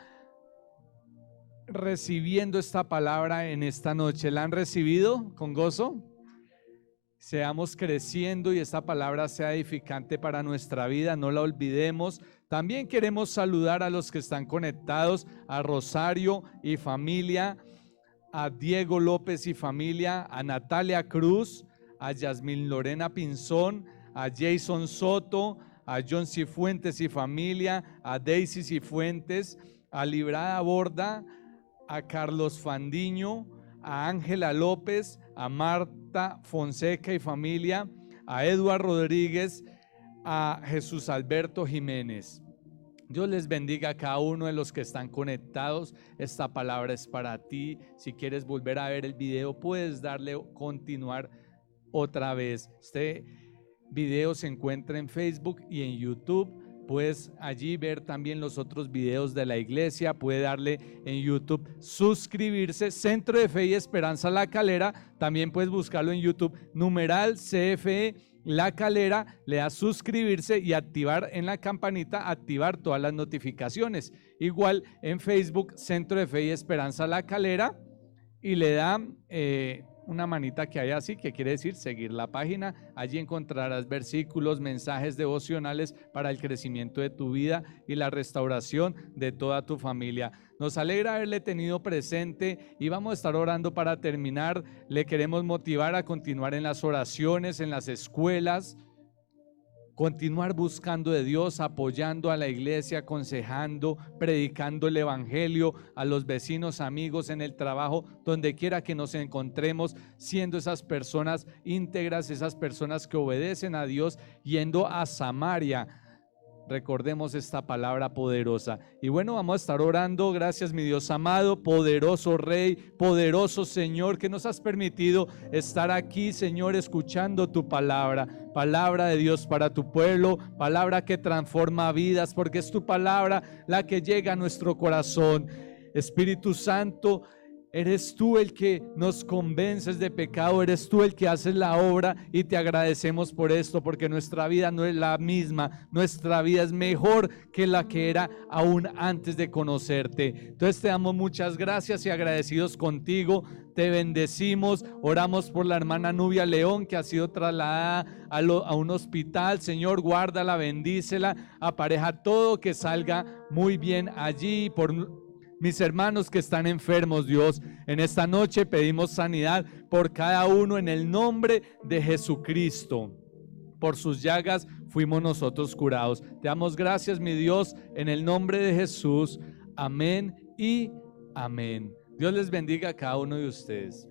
recibiendo esta palabra en esta noche. ¿La han recibido con gozo? seamos creciendo y esta palabra sea edificante para nuestra vida, no la olvidemos. También queremos saludar a los que están conectados, a Rosario y familia, a Diego López y familia, a Natalia Cruz, a Yasmín Lorena Pinzón, a Jason Soto, a John Cifuentes y familia, a Daisy Cifuentes, a Librada Borda, a Carlos Fandiño, a Ángela López, a Marta Fonseca y familia, a Eduardo Rodríguez, a Jesús Alberto Jiménez. Dios les bendiga a cada uno de los que están conectados. Esta palabra es para ti. Si quieres volver a ver el video, puedes darle continuar otra vez. Este video se encuentra en Facebook y en YouTube. Puedes allí ver también los otros videos de la iglesia. Puede darle en YouTube suscribirse, Centro de Fe y Esperanza La Calera. También puedes buscarlo en YouTube, numeral CFE La Calera, le da suscribirse y activar en la campanita, activar todas las notificaciones. Igual en Facebook, Centro de Fe y Esperanza La Calera, y le da una manita que hay así, que quiere decir seguir la página. Allí encontrarás versículos, mensajes devocionales para el crecimiento de tu vida y la restauración de toda tu familia. Nos alegra haberle tenido presente y vamos a estar orando para terminar. Le queremos motivar a continuar en las oraciones, en las escuelas, continuar buscando de Dios, apoyando a la iglesia, aconsejando, predicando el evangelio a los vecinos, amigos, en el trabajo, donde quiera que nos encontremos, siendo esas personas íntegras, esas personas que obedecen a Dios, yendo a Samaria. Recordemos esta palabra poderosa. Y bueno, vamos a estar orando. Gracias, mi Dios amado, poderoso Rey, poderoso Señor, que nos has permitido estar aquí, Señor, escuchando tu palabra. Palabra de Dios para tu pueblo, palabra que transforma vidas, porque es tu palabra la que llega a nuestro corazón. Espíritu Santo, eres tú el que nos convences de pecado, eres tú el que haces la obra, y te agradecemos por esto, porque nuestra vida no es la misma, nuestra vida es mejor que la que era aún antes de conocerte. Entonces te damos muchas gracias y agradecidos contigo. Te bendecimos, oramos por la hermana Nubia León, que ha sido trasladada a un hospital. Señor, guárdala, bendícela, apareja todo, que salga muy bien allí. Por mis hermanos que están enfermos, Dios, en esta noche pedimos sanidad por cada uno en el nombre de Jesucristo. Por sus llagas fuimos nosotros curados. Te damos gracias, mi Dios, en el nombre de Jesús. Amén y amén. Dios les bendiga a cada uno de ustedes.